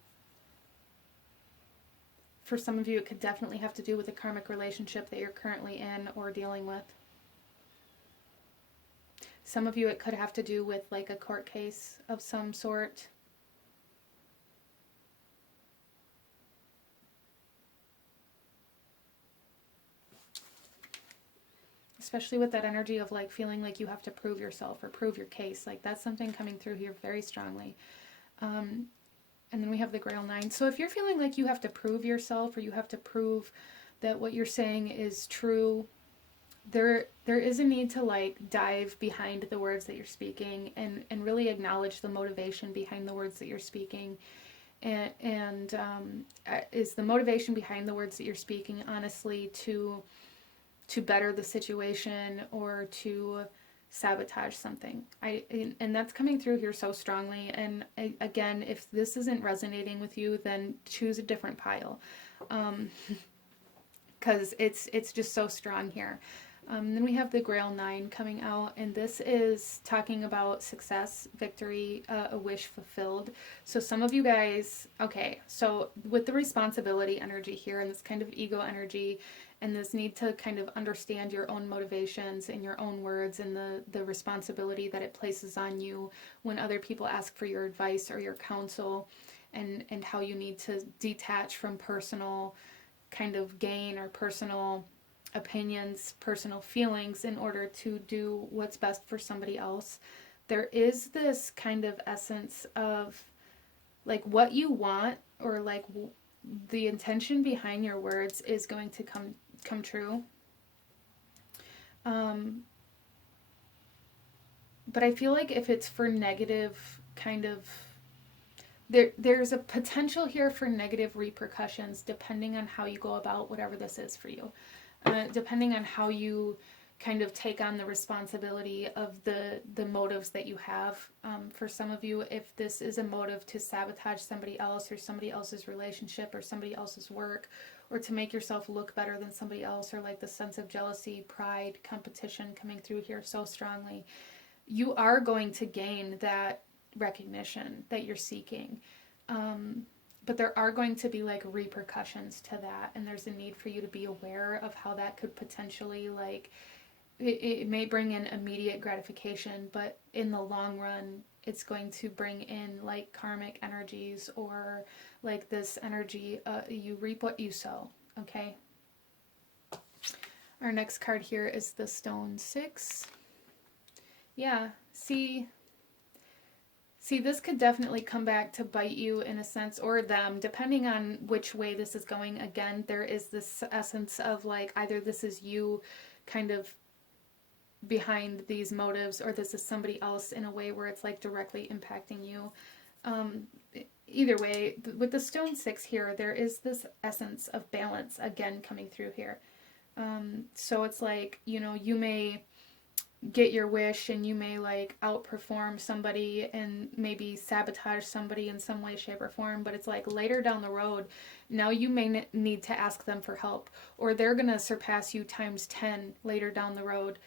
For some of you, it could definitely have to do with a karmic relationship that you're currently in or dealing with. Some of you, it could have to do with like a court case of some sort. Especially with that energy of like feeling like you have to prove yourself or prove your case. Like that's something coming through here very strongly. And then we have the Grail 9. So if you're feeling like you have to prove yourself or you have to prove that what you're saying is true, there is a need to like dive behind the words that you're speaking and really acknowledge the motivation behind the words that you're speaking. And is the motivation behind the words that you're speaking honestly to better the situation or to sabotage something? And that's coming through here so strongly. And again, if this isn't resonating with you, then choose a different pile, because it's just so strong here. Then we have the Grail 9 coming out, and this is talking about success, victory, a wish fulfilled. So some of you guys, okay, so with the responsibility energy here and this kind of ego energy and this need to kind of understand your own motivations and your own words and the responsibility that it places on you when other people ask for your advice or your counsel, and how you need to detach from personal kind of gain or personal opinions, personal feelings in order to do what's best for somebody else. There is this kind of essence of like what you want, or like the intention behind your words is going to come true. But I feel like if it's for negative kind of, there's a potential here for negative repercussions depending on how you go about whatever this is for you. Depending on how you kind of take on the responsibility of the motives that you have. For some of you, if this is a motive to sabotage somebody else or somebody else's relationship or somebody else's work, or to make yourself look better than somebody else, or like the sense of jealousy, pride, competition coming through here so strongly, you are going to gain that recognition that you're seeking. But there are going to be like repercussions to that, and there's a need for you to be aware of how that could potentially, like, it may bring in immediate gratification, but in the long run it's going to bring in like karmic energies, or like this energy, you reap what you sow. Okay, our next card here is the Stone 6. Yeah, see, this could definitely come back to bite you in a sense, or them, depending on which way this is going. Again, there is this essence of like either this is you kind of behind these motives, or this is somebody else in a way where it's like directly impacting you. Either way, with the Stone 6 here, there is this essence of balance again coming through here. So it's like, you know, you may get your wish and you may like outperform somebody and maybe sabotage somebody in some way, shape, or form, but it's like later down the road, now you may need to ask them for help, or they're gonna surpass you times 10 later down the road,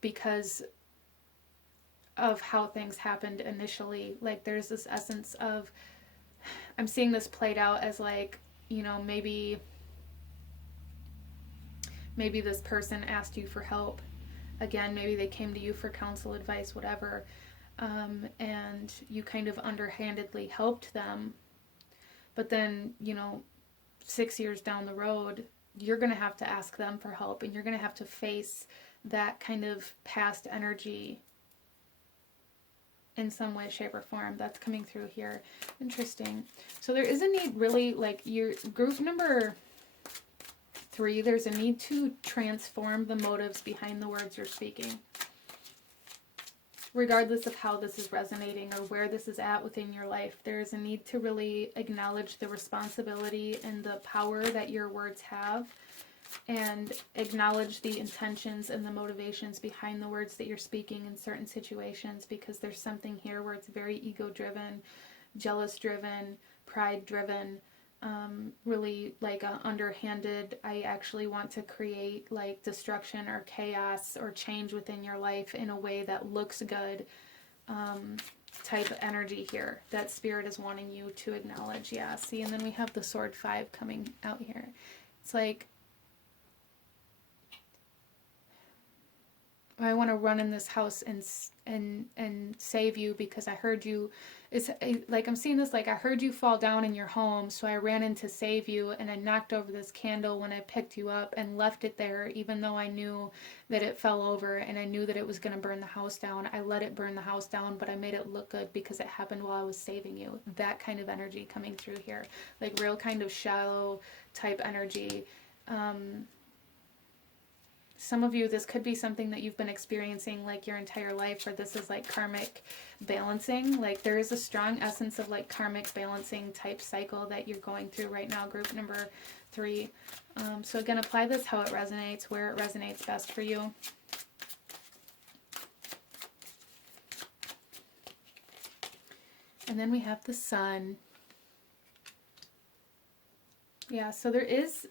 because of how things happened initially. Like there's this essence of, I'm seeing this played out as like, you know, maybe this person asked you for help. Again, maybe they came to you for counsel, advice, whatever, and you kind of underhandedly helped them. But then, you know, 6 years down the road, you're going to have to ask them for help, and you're going to have to face that kind of past energy in some way, shape, or form. That's coming through here. Interesting. So there is a need, really, like your group number 3, there's a need to transform the motives behind the words you're speaking. Regardless of how this is resonating or where this is at within your life, there is a need to really acknowledge the responsibility and the power that your words have, and acknowledge the intentions and the motivations behind the words that you're speaking in certain situations, because there's something here where it's very ego-driven, jealous-driven, pride-driven, really like a underhanded, I actually want to create like destruction or chaos or change within your life in a way that looks good, type of energy here that Spirit is wanting you to acknowledge. Yeah, see, and then we have the Sword 5 coming out here. It's like, I want to run in this house and save you because I heard you. It's like I'm seeing this like I heard you fall down in your home, so I ran in to save you, and I knocked over this candle when I picked you up and left it there, even though I knew that it fell over and I knew that it was going to burn the house down. I let it burn the house down, but I made it look good because it happened while I was saving you. That kind of energy coming through here, like real kind of shallow type energy. Some of you, this could be something that you've been experiencing like your entire life, or this is like karmic balancing. Like there is a strong essence of like karmic balancing type cycle that you're going through right now, group number 3. So again, apply this how it resonates, where it resonates best for you. And then we have the Sun. Yeah, so there is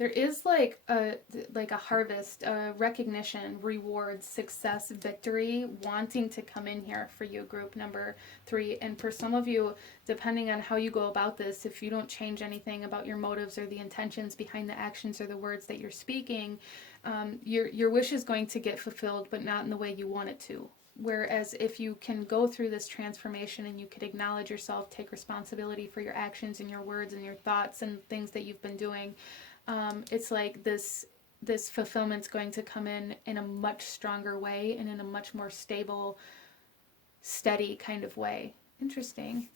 There is like a harvest, a recognition, reward, success, victory wanting to come in here for you, group number 3. And for some of you, depending on how you go about this, if you don't change anything about your motives or the intentions behind the actions or the words that you're speaking, your wish is going to get fulfilled, but not in the way you want it to. Whereas if you can go through this transformation and you could acknowledge yourself, take responsibility for your actions and your words and your thoughts and things that you've been doing, it's like this fulfillment's going to come in a much stronger way and in a much more stable, steady kind of way. Interesting.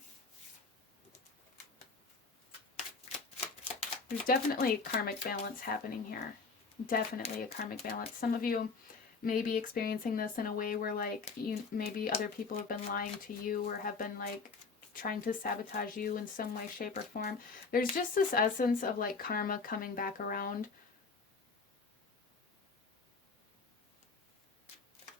There's definitely karmic balance happening here. Definitely a karmic balance. Some of you may be experiencing this in a way where like maybe other people have been lying to you or have been like trying to sabotage you in some way, shape, or form. There's just this essence of like karma coming back around.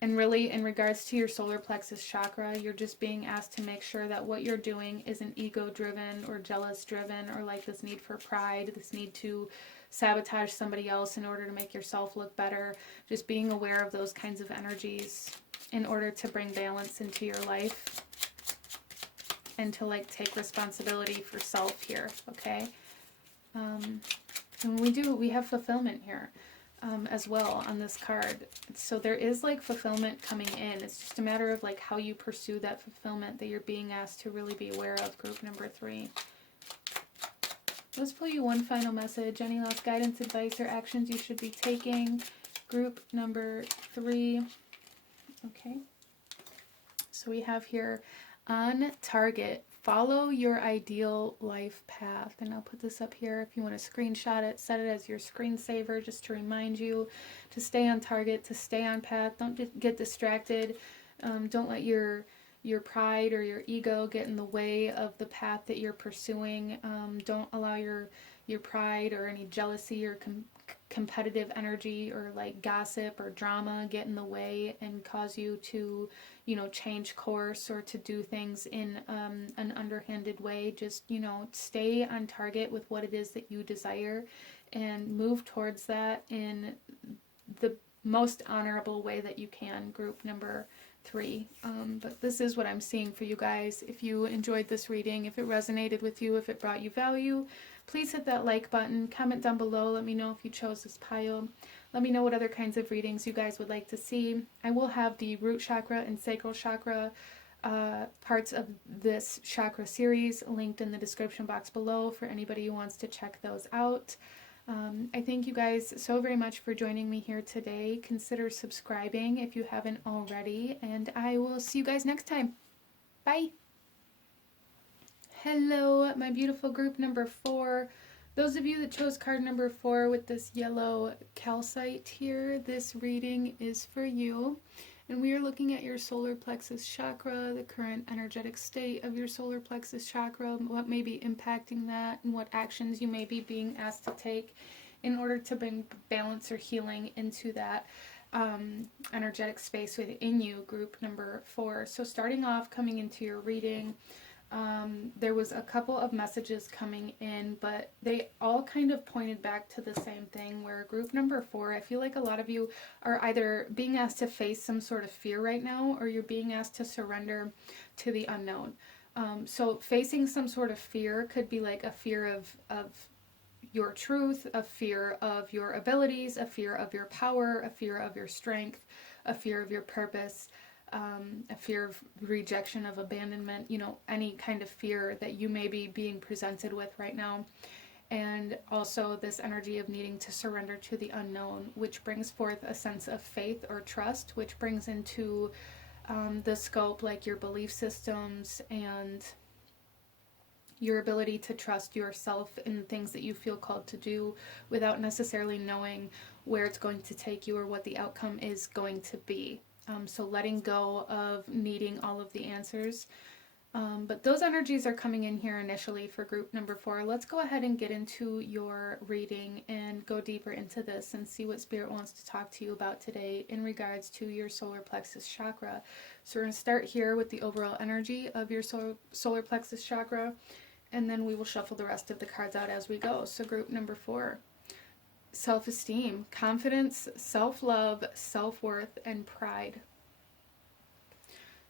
And really, in regards to your solar plexus chakra, you're just being asked to make sure that what you're doing isn't ego-driven or jealous-driven or like this need for pride, this need to sabotage somebody else in order to make yourself look better. Just being aware of those kinds of energies in order to bring balance into your life. And to like take responsibility for self here, okay? And we have fulfillment here as well on this card. So there is like fulfillment coming in. It's just a matter of like how you pursue that fulfillment that you're being asked to really be aware of, group number 3. Let's pull you one final message. Any last guidance, advice, or actions you should be taking, group number 3. Okay. So we have here, on target, follow your ideal life path. And I'll put this up here if you want to screenshot it, set it as your screensaver just to remind you to stay on target, to stay on path. Don't get distracted. Don't let your pride or your ego get in the way of the path that you're pursuing. Don't allow your pride or any jealousy or competitive energy or like gossip or drama get in the way and cause you to, change course or to do things in an underhanded way. Just, stay on target with what it is that you desire and move towards that in the most honorable way that you can, group number 3. But this is what I'm seeing for you guys. If you enjoyed this reading, if it resonated with you, if it brought you value, please hit that like button, comment down below, let me know if you chose this pile. Let me know what other kinds of readings you guys would like to see. I will have the root chakra and sacral chakra parts of this chakra series linked in the description box below for anybody who wants to check those out. I thank you guys so very much for joining me here today. Consider subscribing if you haven't already, and I will see you guys next time. Bye! Hello, my beautiful group number 4. Those of you that chose card number 4 with this yellow calcite here, this reading is for you. And we are looking at your solar plexus chakra, the current energetic state of your solar plexus chakra, what may be impacting that, and what actions you may be being asked to take in order to bring balance or healing into that energetic space within you, group number 4. So starting off, coming into your reading, there was a couple of messages coming in, but they all kind of pointed back to the same thing, where group number 4, I feel like a lot of you are either being asked to face some sort of fear right now, or you're being asked to surrender to the unknown. So facing some sort of fear could be like a fear of your truth, a fear of your abilities, a fear of your power, a fear of your strength, a fear of your purpose, a fear of rejection, of abandonment, any kind of fear that you may be being presented with right now. And also this energy of needing to surrender to the unknown, which brings forth a sense of faith or trust, which brings into the scope like your belief systems and your ability to trust yourself in things that you feel called to do without necessarily knowing where it's going to take you or what the outcome is going to be. So letting go of needing all of the answers. But those energies are coming in here initially for group number 4. Let's go ahead and get into your reading and go deeper into this and see what Spirit wants to talk to you about today in regards to your solar plexus chakra. So we're going to start here with the overall energy of your solar plexus chakra, and then we will shuffle the rest of the cards out as we go. So group number 4. self-esteem, confidence, self-love, self-worth, and pride.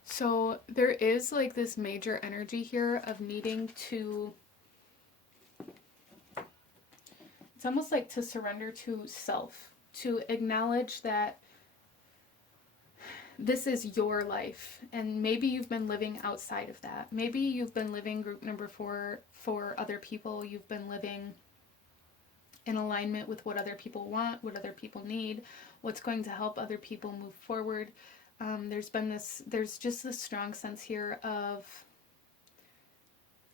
So there is like this major energy here of needing to, it's almost like to surrender to self, to acknowledge that this is your life, and maybe you've been living outside of that. Maybe you've been living group number 4 for other people. You've been living in alignment with what other people want, what other people need, what's going to help other people move forward. There's just this strong sense here of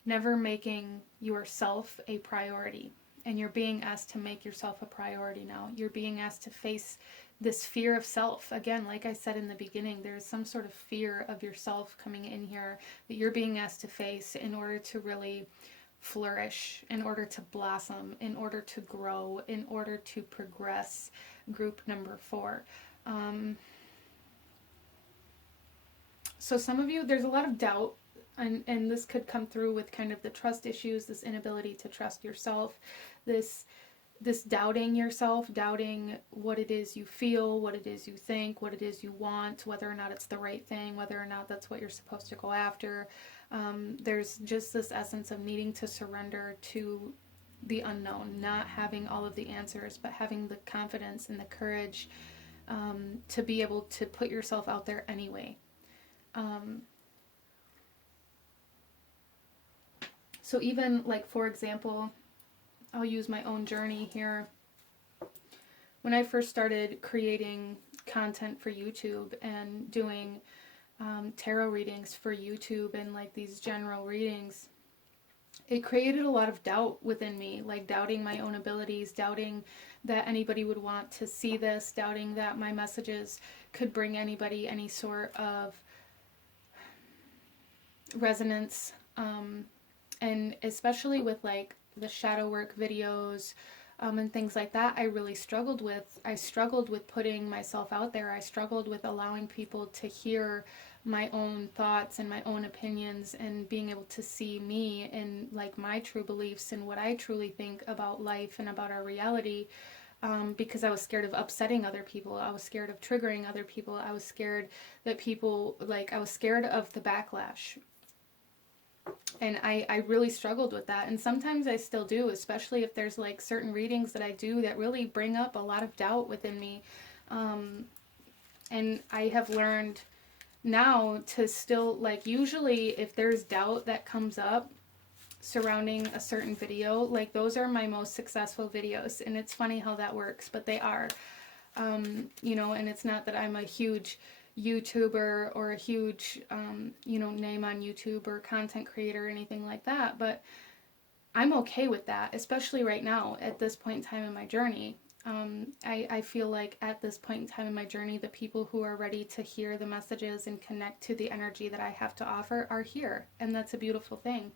never making yourself a priority. And you're being asked to make yourself a priority now. You're being asked to face this fear of self. Again, like I said in the beginning, there's some sort of fear of yourself coming in here that you're being asked to face in order to really flourish, in order to blossom, in order to grow, in order to progress. Group number 4. So some of you, there's a lot of doubt, and this could come through with kind of the trust issues, this inability to trust yourself, this doubting yourself, doubting what it is you feel, what it is you think, what it is you want, whether or not it's the right thing, whether or not that's what you're supposed to go after. There's just this essence of needing to surrender to the unknown, not having all of the answers, but having the confidence and the courage to be able to put yourself out there anyway. So even like, for example, I'll use my own journey here. When I first started creating content for YouTube and doing tarot readings for YouTube and like these general readings, it created a lot of doubt within me, like doubting my own abilities, doubting that anybody would want to see this, doubting that my messages could bring anybody any sort of resonance, and especially with like the shadow work videos and things like that, I really struggled with. I struggled with putting myself out there. I struggled with allowing people to hear my own thoughts and my own opinions, and being able to see me and like my true beliefs and what I truly think about life and about our reality, because I was scared of upsetting other people. I was scared of triggering other people. I was scared that people, like, I was scared of the backlash. And I really struggled with that. And sometimes I still do, especially if there's like certain readings that I do that really bring up a lot of doubt within me. And I have learned now to still, like, usually if there's doubt that comes up surrounding a certain video, like those are my most successful videos. And it's funny how that works, but they are, you know, and it's not that I'm a huge YouTuber or a huge, you know, name on YouTube or content creator or anything like that, but I'm okay with that, especially right now at this point in time in my journey. I feel like at this point in time in my journey, the people who are ready to hear the messages and connect to the energy that I have to offer are here, and that's a beautiful thing.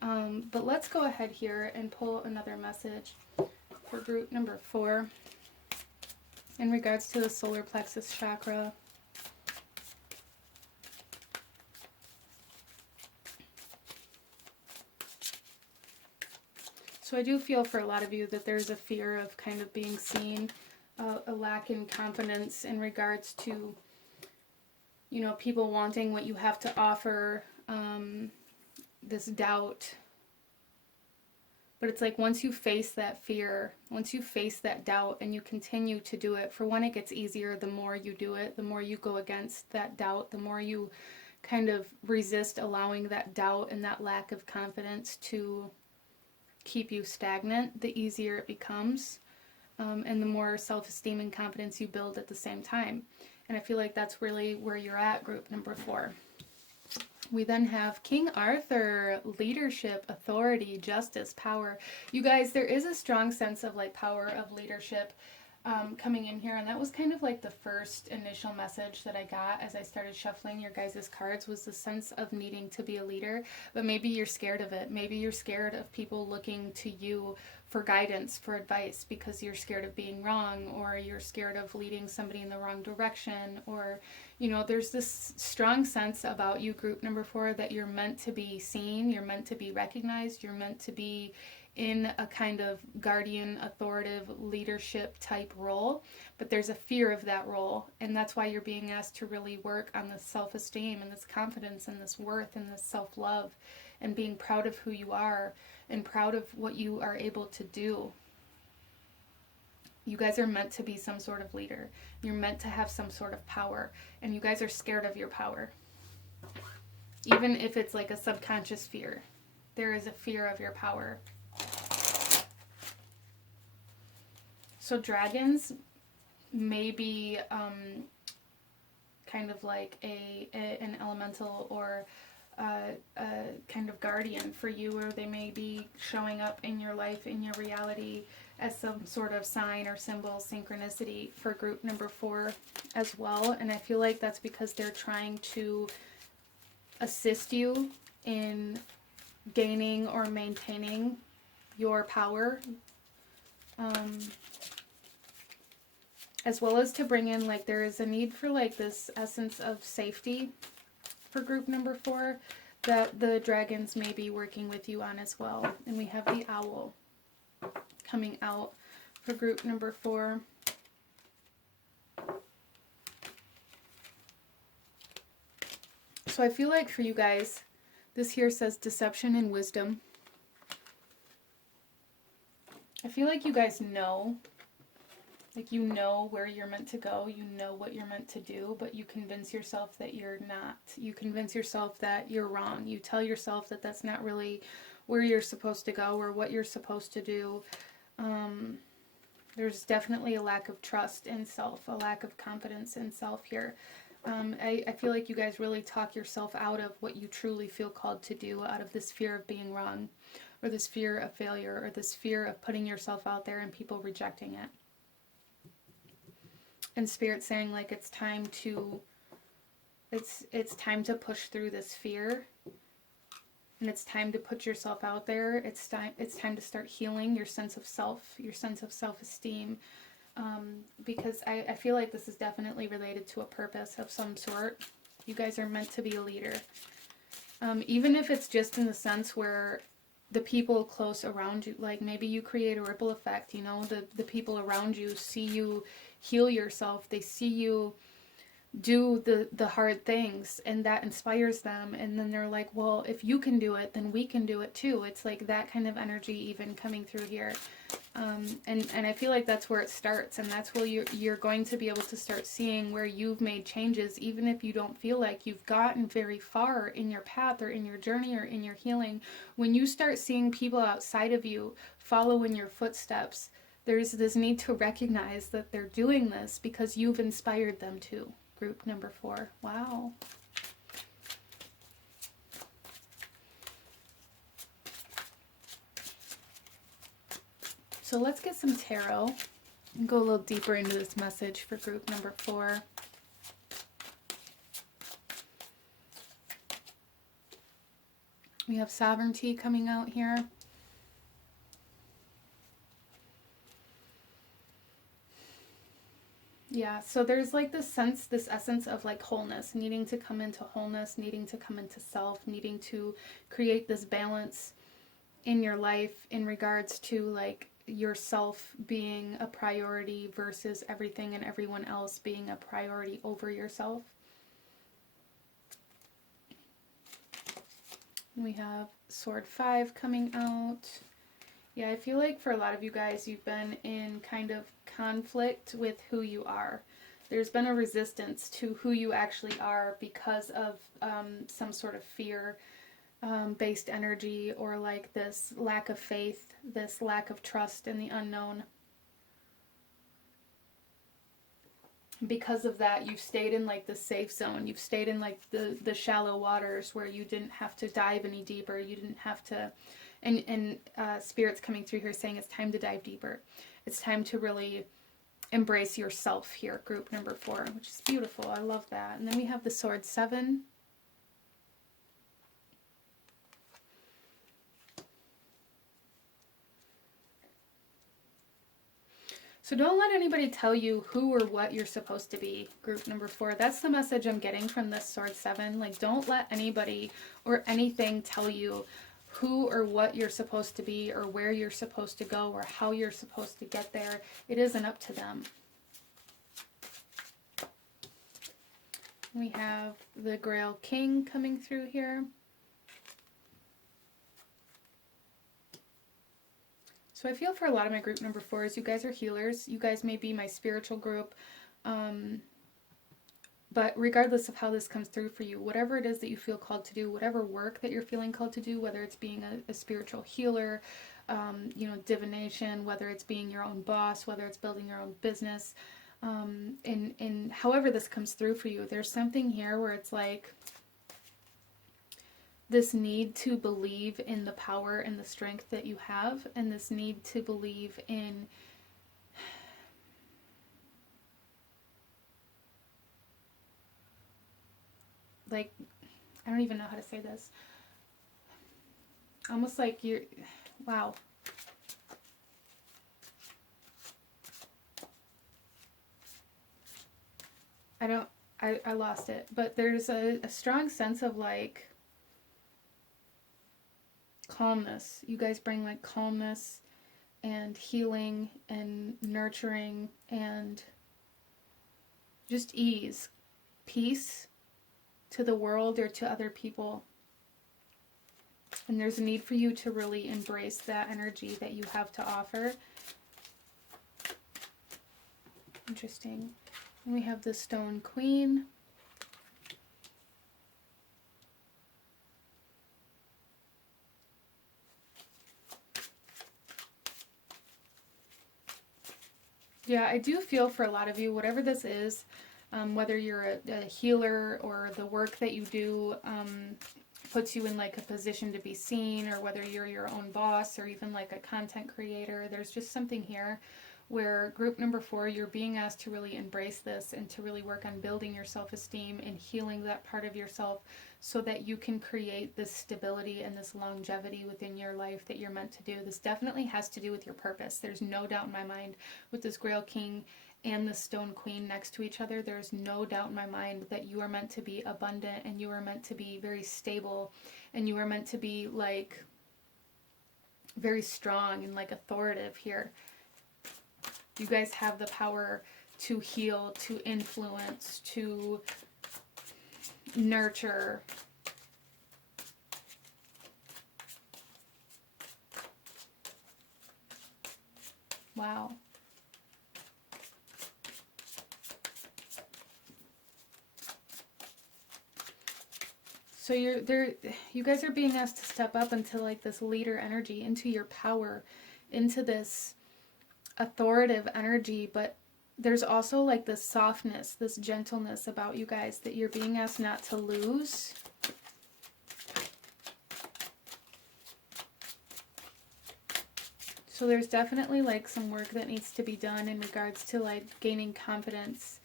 But let's go ahead here and pull another message for group number 4 in regards to the solar plexus chakra. So I do feel for a lot of you that there's a fear of kind of being seen, a lack in confidence in regards to, you know, people wanting what you have to offer, this doubt. But it's like once you face that fear, once you face that doubt and you continue to do it, for one, it gets easier the more you do it, the more you go against that doubt, the more you kind of resist allowing that doubt and that lack of confidence to keep you stagnant, the easier it becomes, and the more self-esteem and confidence you build at the same time. And I feel like that's really where you're at, group number 4. We then have King Arthur, leadership, authority, justice, power. You guys, there is a strong sense of like power, of leadership coming in here, and that was kind of like the first initial message that I got as I started shuffling your guys' cards, was the sense of needing to be a leader. But maybe you're scared of it. Maybe you're scared of people looking to you for guidance, for advice, because you're scared of being wrong, or you're scared of leading somebody in the wrong direction, or, you know, there's this strong sense about you, group number 4, that you're meant to be seen, you're meant to be recognized, you're meant to be in a kind of guardian, authoritative leadership type role, but there's a fear of that role, and that's why you're being asked to really work on this self-esteem and this confidence and this worth and this self-love and being proud of who you are and proud of what you are able to do. You guys are meant to be some sort of leader. You're meant to have some sort of power, and you guys are scared of your power. Even if it's like a subconscious fear, there is a fear of your power. So dragons may be kind of like an elemental or a kind of guardian for you, or they may be showing up in your life, in your reality, as some sort of sign or symbol, synchronicity for group number 4 as well. And I feel like that's because they're trying to assist you in gaining or maintaining your power, as well as to bring in, like, there is a need for like this essence of safety for group number 4 that the dragons may be working with you on as well. And we have the owl coming out for group number 4. So I feel like for you guys, this here says deception and wisdom. I feel like you guys know, like, you know where you're meant to go, you know what you're meant to do, but you convince yourself that you're not. You convince yourself that you're wrong. You tell yourself that that's not really where you're supposed to go or what you're supposed to do. There's definitely a lack of trust in self, a lack of confidence in self here. I feel like you guys really talk yourself out of what you truly feel called to do, out of this fear of being wrong, or this fear of failure, or this fear of putting yourself out there and people rejecting it. And Spirit saying, like, it's time to push through this fear, and it's time to put yourself out there. It's time to start healing your sense of self, your sense of self-esteem, because I feel like this is definitely related to a purpose of some sort. You guys are meant to be a leader, even if it's just in the sense where the people close around you, like maybe you create a ripple effect, you know, the people around you see you heal yourself, they see you do the hard things, and that inspires them, and then they're like, well, if you can do it, then we can do it too. It's like that kind of energy even coming through here, and I feel like that's where it starts, and that's where you're going to be able to start seeing where you've made changes, even if you don't feel like you've gotten very far in your path or in your journey or in your healing. When you start seeing people outside of you follow in your footsteps, there's this need to recognize that they're doing this because you've inspired them to. Group number 4. Wow. So let's get some tarot and go a little deeper into this message for group number 4. We have sovereignty coming out here. Yeah, so there's like this sense, this essence of like wholeness, needing to come into wholeness, needing to come into self, needing to create this balance in your life in regards to like yourself being a priority versus everything and everyone else being a priority over yourself. We have Sword 5 coming out. Yeah, I feel like for a lot of you guys, you've been in kind of conflict with who you are. There's been a resistance to who you actually are because of some sort of fear based energy, or like this lack of faith, this lack of trust in the unknown. Because of that, you've stayed in like the safe zone. You've stayed in like the shallow waters where you didn't have to dive any deeper. You didn't have to... And Spirit's coming through here saying it's time to dive deeper. It's time to really embrace yourself here, group number 4, which is beautiful. I love that. And then we have the Sword 7. So don't let anybody tell you who or what you're supposed to be, group number 4. That's the message I'm getting from this Sword 7. Like, don't let anybody or anything tell you who or what you're supposed to be or where you're supposed to go or how you're supposed to get there. It isn't up to them. We have the Grail King coming through here. So I feel for a lot of my group number 4s, you guys are healers. You guys may be my spiritual group. But regardless of how this comes through for you, whatever it is that you feel called to do, whatever work that you're feeling called to do, whether it's being a spiritual healer, divination, whether it's being your own boss, whether it's building your own business, and however this comes through for you, there's something here where it's like this need to believe in the power and the strength that you have, and this need to believe in like, I don't even know how to say this. Almost like you're, wow. I lost it. But there's a strong sense of like calmness. You guys bring like calmness and healing and nurturing and just ease, peace to the world or to other people. And there's a need for you to really embrace that energy that you have to offer. Interesting. And we have the Stone Queen. Yeah, I do feel for a lot of you, whatever this is, whether you're a healer or the work that you do puts you in like a position to be seen, or whether you're your own boss or even like a content creator, there's just something here where group number 4, you're being asked to really embrace this and to really work on building your self-esteem and healing that part of yourself so that you can create this stability and this longevity within your life that you're meant to do. This definitely has to do with your purpose. There's no doubt in my mind with this Grail King and the Stone Queen next to each other. There's no doubt in my mind that you are meant to be abundant, and you are meant to be very stable, and you are meant to be like very strong and like authoritative here. You guys have the power to heal, to influence, to nurture. Wow. So you guys are being asked to step up into like this leader energy, into your power, into this authoritative energy, but there's also like this softness, this gentleness about you guys that you're being asked not to lose. So there's definitely like some work that needs to be done in regards to like gaining confidence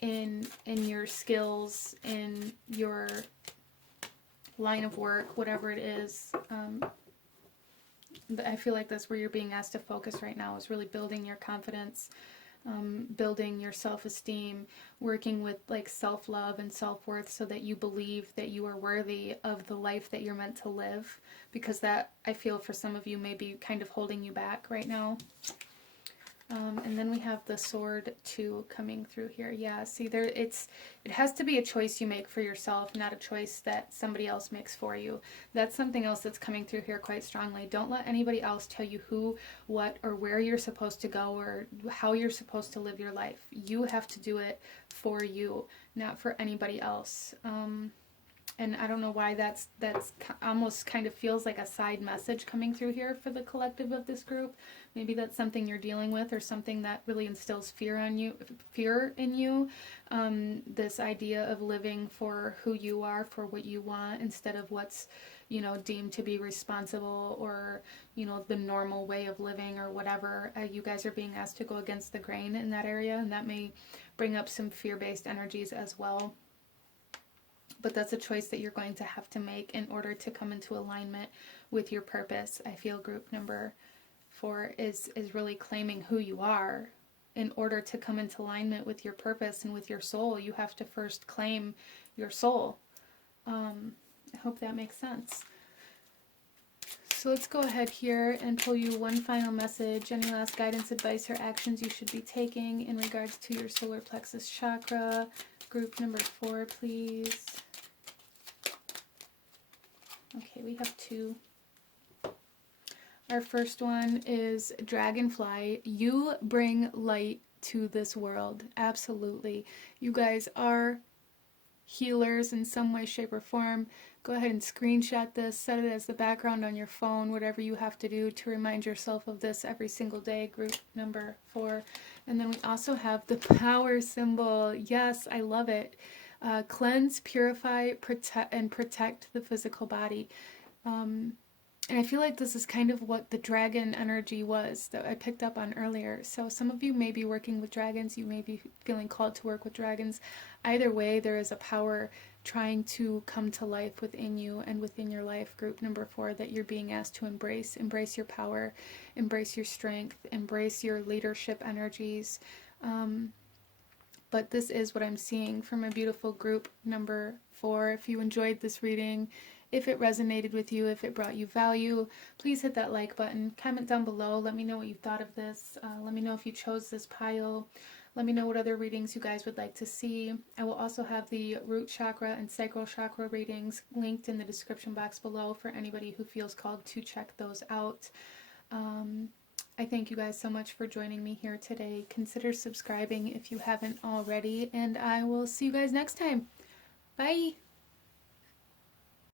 in your skills, in your line of work, whatever it is. I feel like that's where you're being asked to focus right now, is really building your confidence, building your self-esteem, working with like self-love and self-worth so that you believe that you are worthy of the life that you're meant to live, because that, I feel for some of you, may be kind of holding you back right now. And then we have the Sword 2 coming through here. Yeah, see, it has to be a choice you make for yourself, not a choice that somebody else makes for you. That's something else that's coming through here quite strongly. Don't let anybody else tell you who, what, or where you're supposed to go or how you're supposed to live your life. You have to do it for you, not for anybody else. And I don't know why that's almost kind of feels like a side message coming through here for the collective of this group. Maybe that's something you're dealing with, or something that really instills fear in you. This idea of living for who you are, for what you want, instead of what's, deemed to be responsible, or, the normal way of living, or whatever. You guys are being asked to go against the grain in that area, and that may bring up some fear-based energies as well. But that's a choice that you're going to have to make in order to come into alignment with your purpose. I feel group number 4 is really claiming who you are. In order to come into alignment with your purpose and with your soul, you have to first claim your soul. I hope that makes sense. So let's go ahead here and pull you one final message. Any last guidance, advice, or actions you should be taking in regards to your solar plexus chakra. Group number 4, please. Okay, we have 2. Our first one is Dragonfly. You bring light to this world. Absolutely. You guys are healers in some way, shape, or form. Go ahead and screenshot this, set it as the background on your phone, whatever you have to do to remind yourself of this every single day. Group number 4. And then we also have the power symbol. Yes, I love it. Cleanse, purify, protect the physical body. And I feel like this is kind of what the dragon energy was that I picked up on earlier. So some of you may be working with dragons. You may be feeling called to work with dragons. Either way, there is a power trying to come to life within you and within your life. Group number 4, that you're being asked to embrace. Embrace your power. Embrace your strength. Embrace your leadership energies. But this is what I'm seeing from a beautiful group number 4. If you enjoyed this reading, if it resonated with you, if it brought you value, please hit that like button. Comment down below. Let me know what you thought of this. Let me know if you chose this pile. Let me know what other readings you guys would like to see. I will also have the root chakra and sacral chakra readings linked in the description box below for anybody who feels called to check those out. I thank you guys so much for joining me here today. Consider subscribing if you haven't already, and I will see you guys next time. Bye!